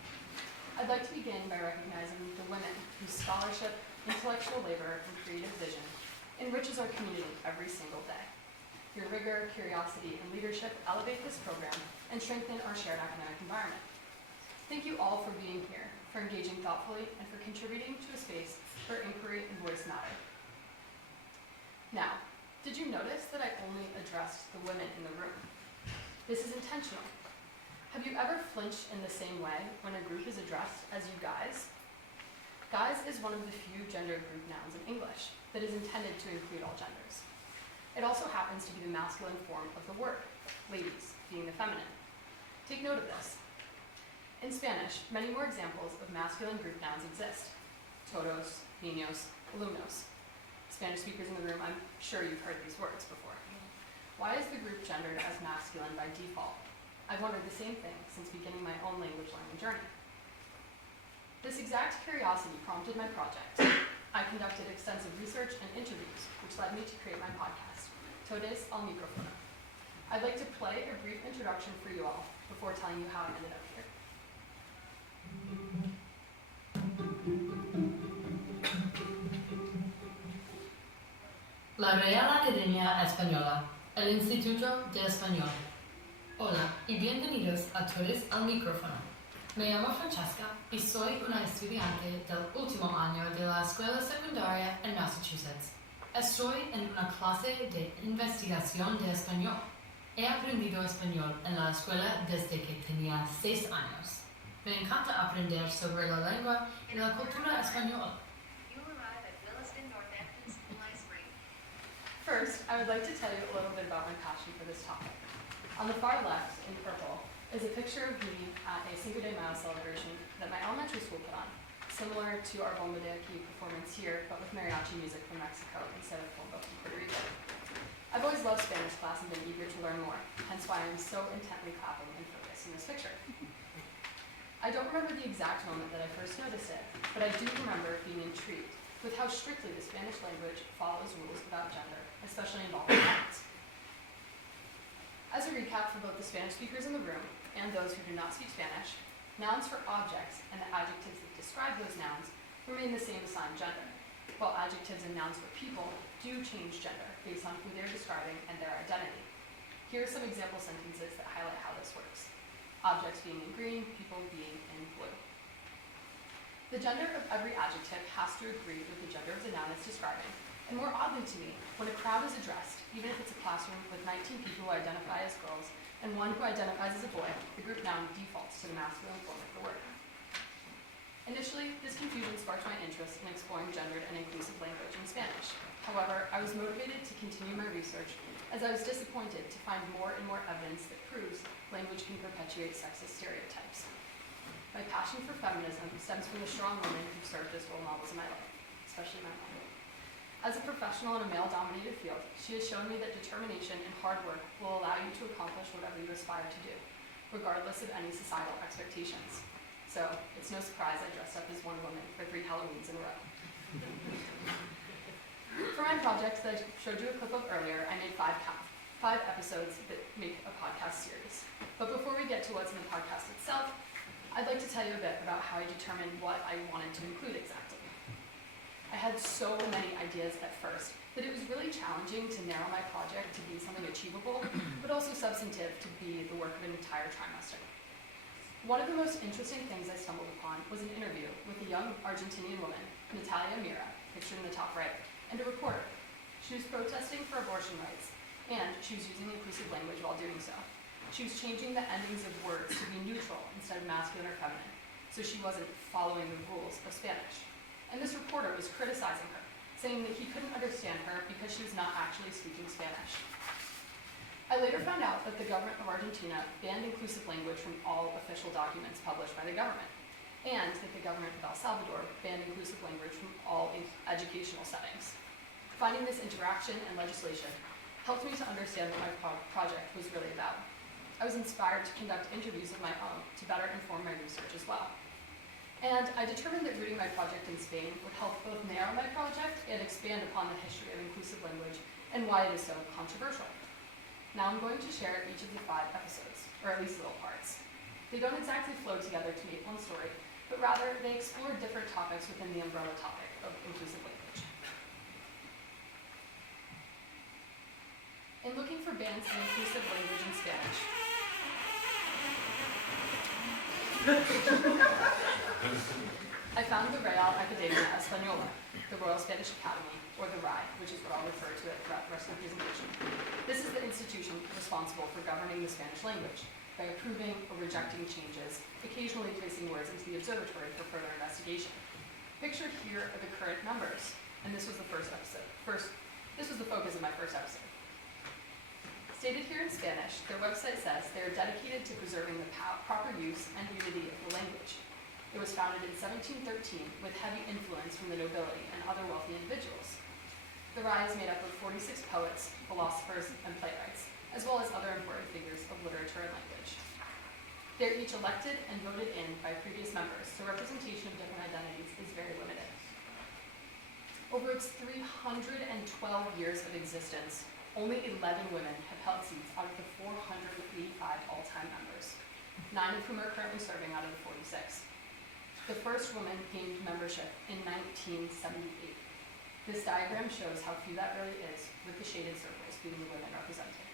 I'd like to begin by recognizing the women whose scholarship, intellectual labor, and creative vision enriches our community every single day. Your rigor, curiosity, and leadership elevate this program and strengthen our shared academic environment. Thank you all for being here, for engaging thoughtfully, and for contributing to a space where inquiry and voice matter. Now, did you notice that I only addressed the women in the room? This is intentional. Have you ever flinched in the same way when a group is addressed as you guys? Guys is one of the few gender group nouns in English that is intended to include all genders. It also happens to be the masculine form of the word, ladies being the feminine. Take note of this. In Spanish, many more examples of masculine group nouns exist. Todos, niños, alumnos. Spanish speakers in the room, I'm sure you've heard these words before. Why is the group gendered as masculine by default? I've wondered the same thing since beginning my own language learning journey. This exact curiosity prompted my project. I conducted extensive research and interviews, which led me to create my podcast, Todes al Microfono. I'd like to play a brief introduction for you all before telling you how I ended up here. La Real Academia Española el Instituto de Español. Hola y bienvenidos a todos al micrófono. Me llamo Francesca y soy una estudiante del último año de la escuela secundaria en Massachusetts. Estoy en una clase de investigación de español. He aprendido español en la escuela desde que tenía 6 años. Me encanta aprender sobre la lengua y la cultura española. You arrive at Williston, Northampton School Ice Rink. First, I would like to tell you a little bit about my passion for this topic. On the far left, in purple, is a picture of me at a Cinco de Mayo celebration that my elementary school put on, similar to our Bomba de Aquí performance here, but with mariachi music from Mexico instead of bomba from Puerto Rico. I've always loved Spanish class and been eager to learn more, hence why I'm so intently clapping and focused in this picture. I don't remember the exact moment that I first noticed it, but I do remember being intrigued with how strictly the Spanish language follows rules about gender, especially involving nouns. As a recap for both the Spanish speakers in the room and those who do not speak Spanish, nouns for objects and the adjectives that describe those nouns remain the same assigned gender, while adjectives and nouns for people do change gender based on who they're describing and their identity. Here are some example sentences that highlight how this works. Objects being in green, people being in blue. The gender of every adjective has to agree with the gender of the noun it's describing. And more oddly to me, when a crowd is addressed, even if it's a classroom with 19 people who identify as girls and one who identifies as a boy, the group noun defaults to the masculine form of the word. Initially, this confusion sparked my interest in exploring gendered and inclusive language in Spanish. However, I was motivated to continue my research as I was disappointed to find more and more evidence that proves language can perpetuate sexist stereotypes. My passion for feminism stems from the strong women who served as role models in my life, especially my mom. As a professional in a male-dominated field, she has shown me that determination and hard work will allow you to accomplish whatever you aspire to do, regardless of any societal expectations. So, it's no surprise I dressed up as Wonder Woman for 3 Halloweens in a row. For my project that I showed you a clip of earlier, I made 5 episodes that make a podcast series. But before we get to what's in the podcast itself, I'd like to tell you a bit about how I determined what I wanted to include exactly. I had so many ideas at first that it was really challenging to narrow my project to be something achievable, but also substantive to be the work of an entire trimester. One of the most interesting things I stumbled upon was an interview with a young Argentinian woman, Natalia Mira, pictured in the top right, and a reporter. She was protesting for abortion rights, and she was using inclusive language while doing so. She was changing the endings of words to be neutral instead of masculine or feminine, so she wasn't following the rules of Spanish. And this reporter was criticizing her, saying that he couldn't understand her because she was not actually speaking Spanish. I later found out that the government of Argentina banned inclusive language from all official documents published by the government, and that the government of El Salvador banned inclusive language from all educational settings. Finding this interaction and legislation helped me to understand what my project was really about. I was inspired to conduct interviews of my own to better inform my research as well. And I determined that rooting my project in Spain would help both narrow my project and expand upon the history of inclusive language and why it is so controversial. Now I'm going to share each of the 5 episodes, or at least little parts. They don't exactly flow together to make one story, but rather they explore different topics within the umbrella topic of inclusive language. In looking for bans in inclusive language in Spanish, I found the Real Academia Española, the Royal Spanish Academy, or the RAI, which is what I'll refer to it throughout the rest of the presentation. This is the institution responsible for governing the Spanish language by approving or rejecting changes, occasionally placing words into the observatory for further investigation. Pictured here are the current members, and this was the first episode. This was the focus of my first episode. Stated here in Spanish, their website says they are dedicated to preserving the proper use and unity of the language. It was founded in 1713 with heavy influence from the nobility and other wealthy individuals. The RAI is made up of 46 poets, philosophers, and playwrights, as well as other important figures of literature and language. They're each elected and voted in by previous members, so representation of different identities is very limited. Over its 312 years of existence, only 11 women have held seats out of the 485 all-time members, 9 of whom are currently serving out of the 46. The first woman gained membership in 1978. This diagram shows how few that really is, with the shaded circles being the women represented.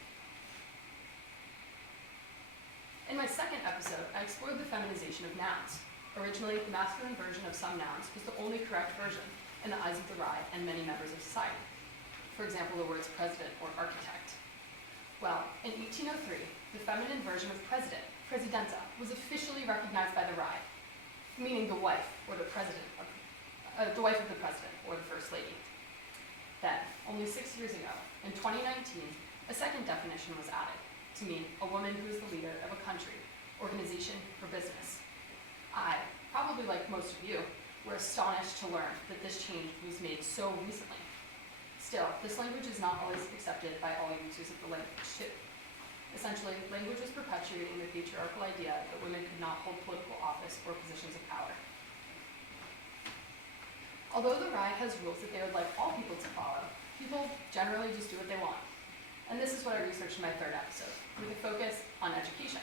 In my second episode, I explored the feminization of nouns. Originally, the masculine version of some nouns was the only correct version in the eyes of the RAI and many members of society. For example, the words president or architect. Well, in 1803, the feminine version of president, presidenta, was officially recognized by the RAI, meaning the wife or the president of the wife of the president or the first lady. Then, only 6 years ago, in 2019, a second definition was added to mean a woman who is the leader of a country, organization, or business. I, probably like most of you, were astonished to learn that this change was made so recently. Still, this language is not always accepted by all users of the language too. Essentially, language was perpetuating the patriarchal idea that women could not hold political office or positions of power. Although the RAI has rules that they would like all people to follow, people generally just do what they want. And this is what I researched in my third episode, with a focus on education.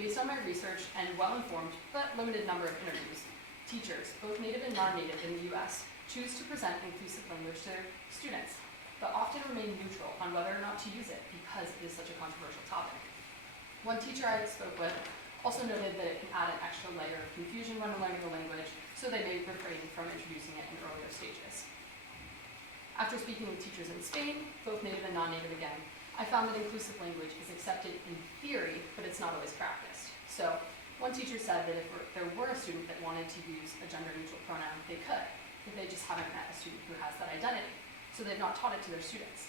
Based on my research and well-informed but limited number of interviews, teachers, both native and non-native in the US, choose to present inclusive language to their students, but often remain neutral on whether or not to use it because it is such a controversial topic. One teacher I spoke with also noted that it can add an extra layer of confusion when learning the language, so they may refrain from introducing it in earlier stages. After speaking with teachers in Spain, both native and non-native again, I found that inclusive language is accepted in theory, but it's not always practiced. So, one teacher said that if there were a student that wanted to use a gender-neutral pronoun, they could, but they just haven't met a student who has that identity, so they've not taught it to their students.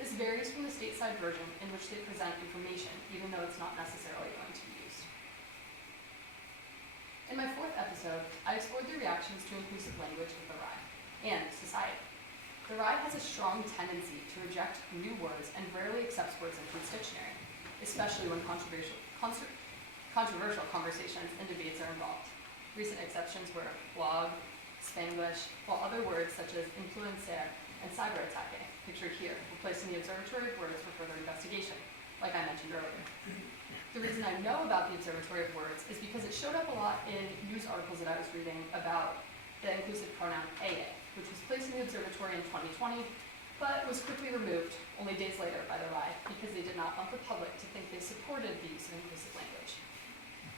This varies from the stateside version in which they present information, even though it's not necessarily going to be used. In my fourth episode, I explored the reactions to inclusive language of the RAI and society. The RAI has a strong tendency to reject new words and rarely accepts words into its dictionary, especially when controversial conversations and debates are involved. Recent exceptions were blog, Spanglish, while other words such as influencer and cyberattacke, pictured here, were placed in the Observatory of Words for further investigation, like I mentioned earlier. The reason I know about the Observatory of Words is because it showed up a lot in news articles that I was reading about the inclusive pronoun AA, which was placed in the Observatory in 2020, but was quickly removed only days later by the RAI because they did not want the public to think they supported the use of inclusive language.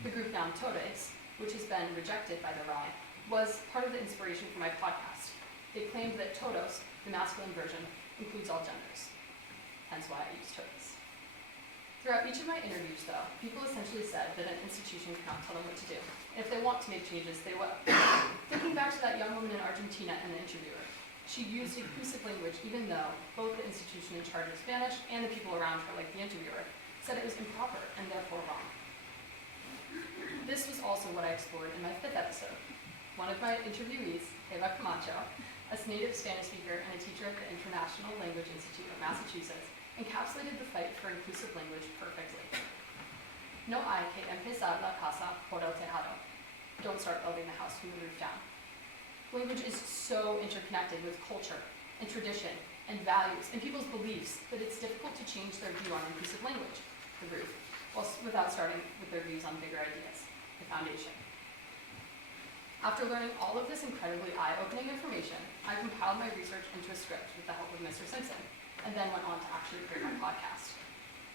The group noun Thurs, which has been rejected by the RAI, was part of the inspiration for my podcast. They claimed that todos, the masculine version, includes all genders, hence why I use todos. Throughout each of my interviews, though, people essentially said that an institution cannot tell them what to do. And if they want to make changes, they will. Thinking back to that young woman in Argentina and the interviewer, she used inclusive language even though both the institution in charge of Spanish and the people around her, like the interviewer, said it was improper and therefore wrong. This was also what I explored in my fifth episode. One of my interviewees, Eva Camacho, a native Spanish speaker and a teacher at the International Language Institute of Massachusetts, encapsulated the fight for inclusive language perfectly. No hay que empezar la casa por el tejado. Don't start building the house from the roof down. Language is so interconnected with culture and tradition and values and people's beliefs that it's difficult to change their view on inclusive language, the roof, without starting with their views on bigger ideas, the foundation. After learning all of this incredibly eye-opening information, I compiled my research into a script with the help of Mr. Simpson, and then went on to actually create my podcast.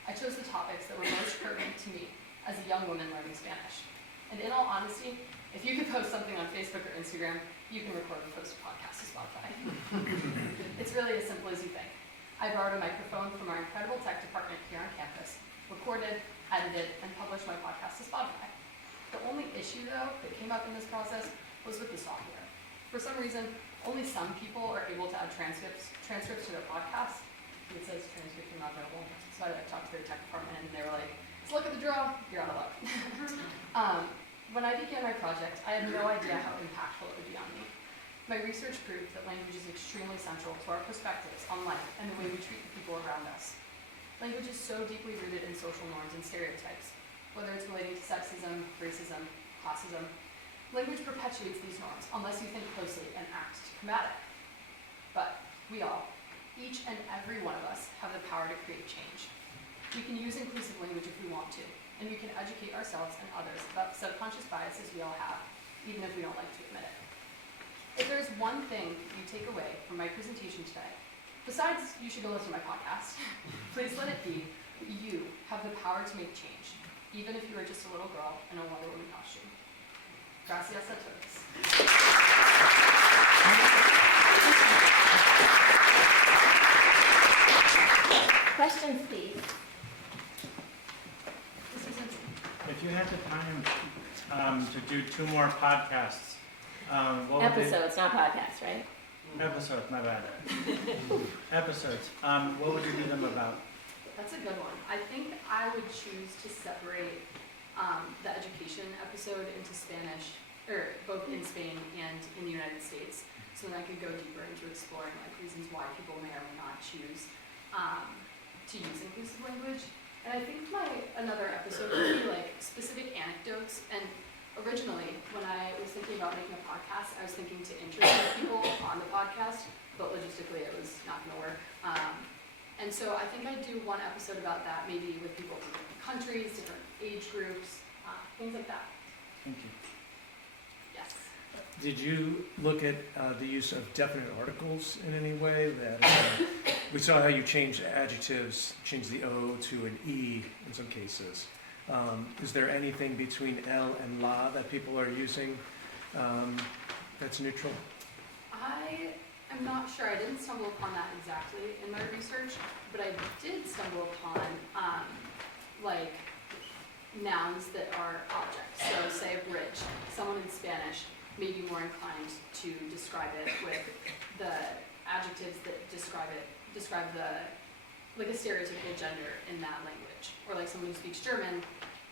I chose the topics that were most pertinent to me as a young woman learning Spanish. And in all honesty, if you could post something on Facebook or Instagram, you can record and post a podcast to Spotify. It's really as simple as you think. I borrowed a microphone from our incredible tech department here on campus, recorded, edited, and published my podcast to Spotify. The only issue, though, that came up in this process was with the software. For some reason, only some people are able to add transcripts to their podcast. It says transcripts are not available. So I talked to their tech department and they were like, let's look at the draw, you're out of luck. When I began my project, I had no idea how impactful it would be on me. My research proved that language is extremely central to our perspectives on life and the way we treat the people around us. Language is so deeply rooted in social norms and stereotypes, whether it's relating to sexism, racism, classism. Language perpetuates these norms unless you think closely and act to combat it. But we all, each and every one of us, have the power to create change. We can use inclusive language if we want to, and we can educate ourselves and others about subconscious biases we all have, even if we don't like to admit it. If there's one thing you take away from my presentation today, besides you should go listen to my podcast, please let it be that you have the power to make change. even if you were just a little girl in a Wonder Woman costume. Gracias a todos. Questions, please. If you had the time to do 2 more podcasts, what would Episodes, not podcasts, right? Episodes, my bad. Episodes. What would you do them about? That's a good one. I think I would choose to separate the education episode into Spanish, or both in Spain and in the United States, so that I could go deeper into exploring like reasons why people may or may not choose to use inclusive language. And I think another episode would be like specific anecdotes. And originally, when I was thinking about making a podcast, I was thinking to interview people on the podcast, but logistically it was not going to work. And so I think I'd do one episode about that, maybe with people from different countries, different age groups, things like that. Thank you. Yes. Did you look at the use of definite articles in any way? That we saw how you changed adjectives, changed the O to an E in some cases. Is there anything between el and la that people are using that's neutral? I'm not sure. I didn't stumble upon that exactly in my research, but I did stumble upon like nouns that are objects. So say a bridge. Someone in Spanish may be more inclined to describe it with the adjectives that describe the like a stereotypical gender in that language. Or like someone who speaks German,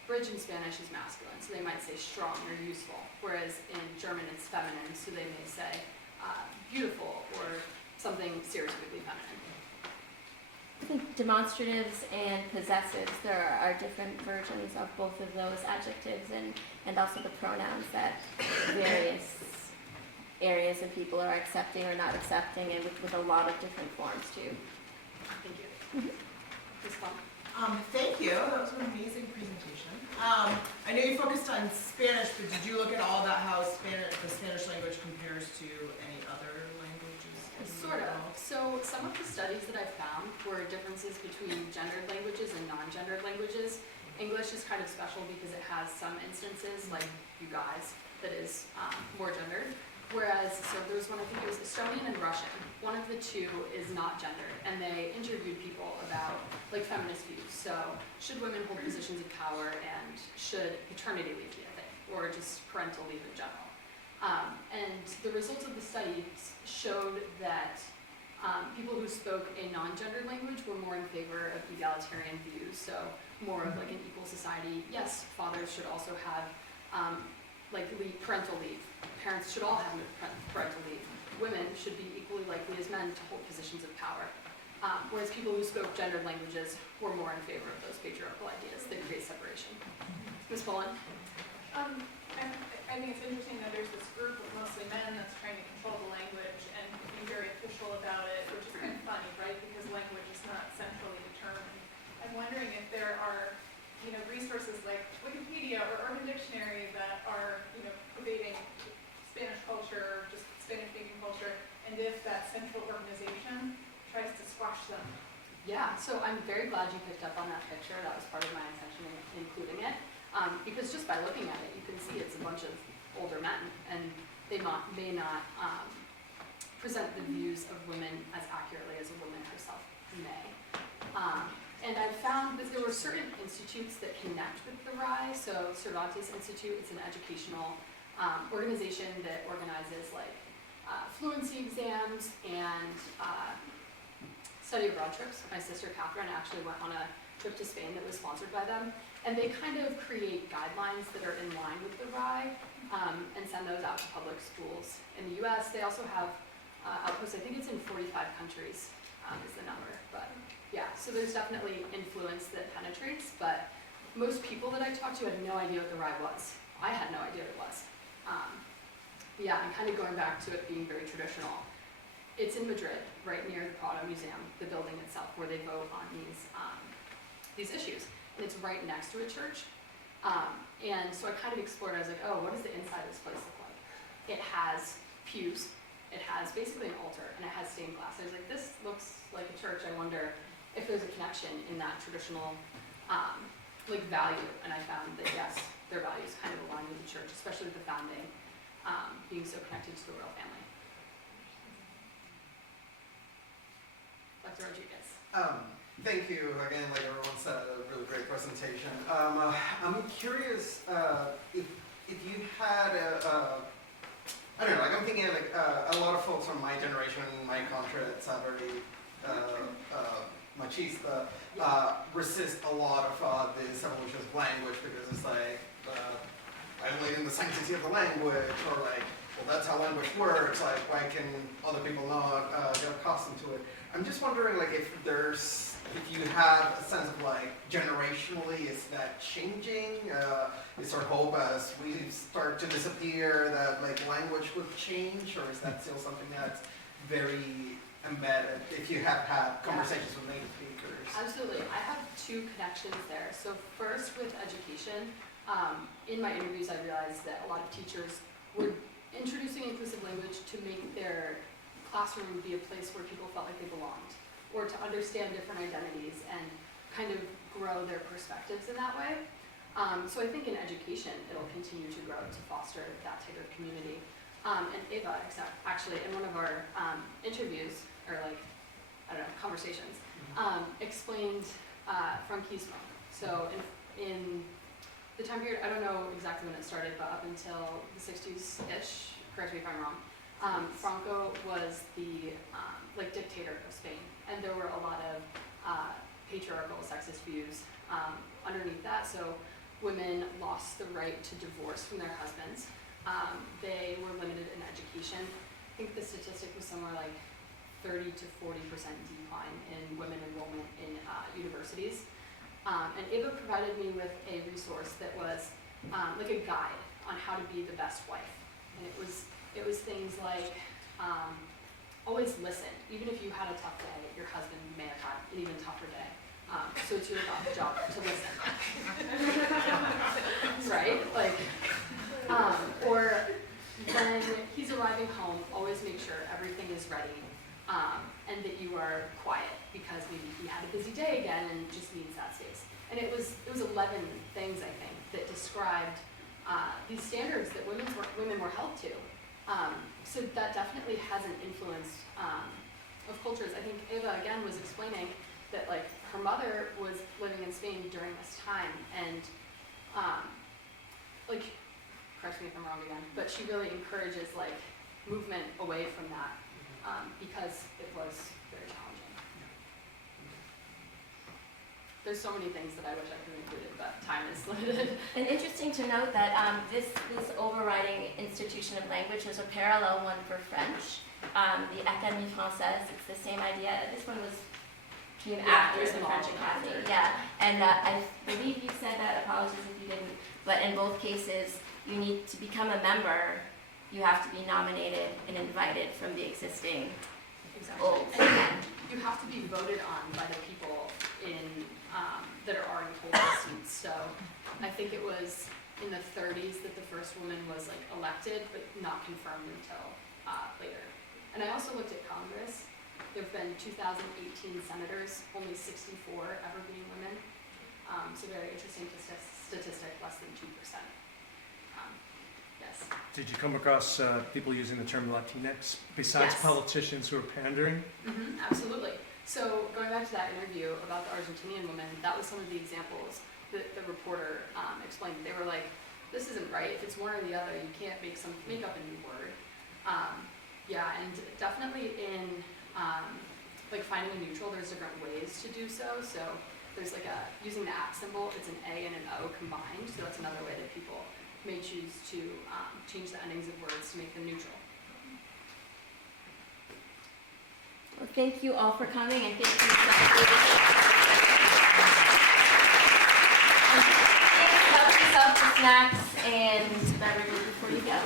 bridge in Spanish is masculine, so they might say strong or useful. Whereas in German it's feminine, so they may say beautiful or something stereotypically feminine. I think demonstratives and possessives, there are different versions of both of those adjectives and also the pronouns that various areas of people are accepting or not accepting, and with a lot of different forms too. Thank you. Mm-hmm. It was fun. Thank you. That was an amazing presentation. I know you focused on Spanish, but did you look at all about how the Spanish language compares to any other languages? Sort of. So some of the studies that I found were differences between gendered languages and non-gendered languages. English is kind of special because it has some instances, like you guys, that is more gendered. Whereas, so there was one, I think it was Estonian and Russian. One of the two is not gendered, and they interviewed people about like feminist views. So, should women hold positions of power, and should paternity leave be a thing, or just parental leave in general? And the results of the studies showed that people who spoke a non-gendered language were more in favor of egalitarian views. So, more of like an equal society. Yes, fathers should also have parental leave. Parents should all have parental leave. Women should be equally likely as men to hold positions of power. Whereas people who spoke gendered languages were more in favor of those patriarchal ideas that create separation. Ms. Pullen? I think it's interesting that there's this group of mostly men that's trying to control the language and be very official about it, which is kind of funny, right? Because language is not centrally determined. I'm wondering if there are resources like Wikipedia or Urban Dictionary that are, pervading Spanish culture, or just Spanish-speaking culture, and if that central organization tries to squash them. Yeah, so I'm very glad you picked up on that picture. That was part of my intention in including it. Because just by looking at it, you can see it's a bunch of older men, and they may not present the views of women as accurately as a woman herself may. And I found that there were certain institutes that connect with the RAI. So Cervantes Institute, it's an educational organization that organizes like fluency exams and study abroad trips. My sister Catherine actually went on a trip to Spain that was sponsored by them. And they kind of create guidelines that are in line with the RAI and send those out to public schools in the US. They also have outposts, I think it's in 45 countries is the number. But yeah, so there's definitely influence that penetrates, but most people that I talked to had no idea what the RAI was. I had no idea what it was. Yeah, and kind of going back to it being very traditional. It's in Madrid, right near the Prado Museum, the building itself, where they vote on these issues. And it's right next to a church. And so I kind of explored, I was like, oh, what does the inside of this place look like? It has pews, it has basically an altar, and it has stained glass. I was like, this looks like a church. I wonder if there's a connection in that traditional value, and I found that yes, their values kind of align with the church, especially with the founding, being so connected to the royal family. Dr. Rodriguez. Thank you again, like everyone said, a really great presentation. I'm curious if you had I don't know, like I'm thinking like a lot of folks from my generation, my country, that's very machista, resist a lot of this evolution of language because it's like violating the sanctity of the language, or like, well, that's how language works, like why can other people not get accustomed to it? I'm just wondering like if you have a sense of like generationally, is that changing? Is there hope as we start to disappear that like language would change, or is that still something that's very embedded if you have had conversations with native speakers? Absolutely. I have two connections there. So first with education, in my interviews I realized that a lot of teachers were introducing inclusive language to make their classroom be a place where people felt like they belonged, or to understand different identities and kind of grow their perspectives in that way. So I think in education, it'll continue to grow to foster that type of community. And Eva, actually, in one of our interviews, or like, I don't know, conversations, explained Frankismo. So in the time period, I don't know exactly when it started, but up until the 60s-ish, correct me if I'm wrong, Franco was the dictator of Spain, and there were a lot of patriarchal, sexist views underneath that. So women lost the right to divorce from their husbands. They were limited in education. I think the statistic was somewhere like 30 to 40% decline in women enrollment in universities. And Eva provided me with a resource that was like a guide on how to be the best wife. And it was things like always listen. Even if you had a tough day, your husband may have had an even tougher day. So it's your job to listen. Right? Like, or when he's arriving home, always make sure everything is ready and that you are quiet, because maybe he had a busy day again and just needs that space. And it was 11 things, I think, that described these standards that women were held to. So that definitely has an influence of cultures. I think Eva, again, was explaining that like her mother was living in Spain during this time, and like, correct me if I'm wrong again, but she really encourages like movement away from that because it was very challenging. There's so many things that I wish I could have included, but time is limited. And interesting to note that this overriding institution of language, there's a parallel one for French, the Académie Française. It's the same idea. This one came after the French Academy. Yeah, and I believe you said that. Apologies if you didn't. But in both cases, you need to become a member. You have to be nominated and invited from the existing old. And you have to be voted on by the people that are already holding seats. So I think it was in the 30s that the first woman was like elected, but not confirmed until later. And I also looked at Congress. There have been 2018 senators, only 64 ever being women. So very interesting statistic, less than 2%. Yes. Did you come across people using the term Latinx besides Yes. politicians who are pandering? Absolutely. So going back to that interview about the Argentinian woman, that was some of the examples that the reporter explained. They were like, this isn't right. If it's one or the other, you can't make up a new word. Yeah, and definitely in like finding a neutral, there's different ways to do so. So there's like using the @ symbol, it's an A and an O combined. So that's another way that people may choose to change the endings of words to make them neutral. Well, thank you all for coming, and thank you. Help yourself to snacks and beverages before you go.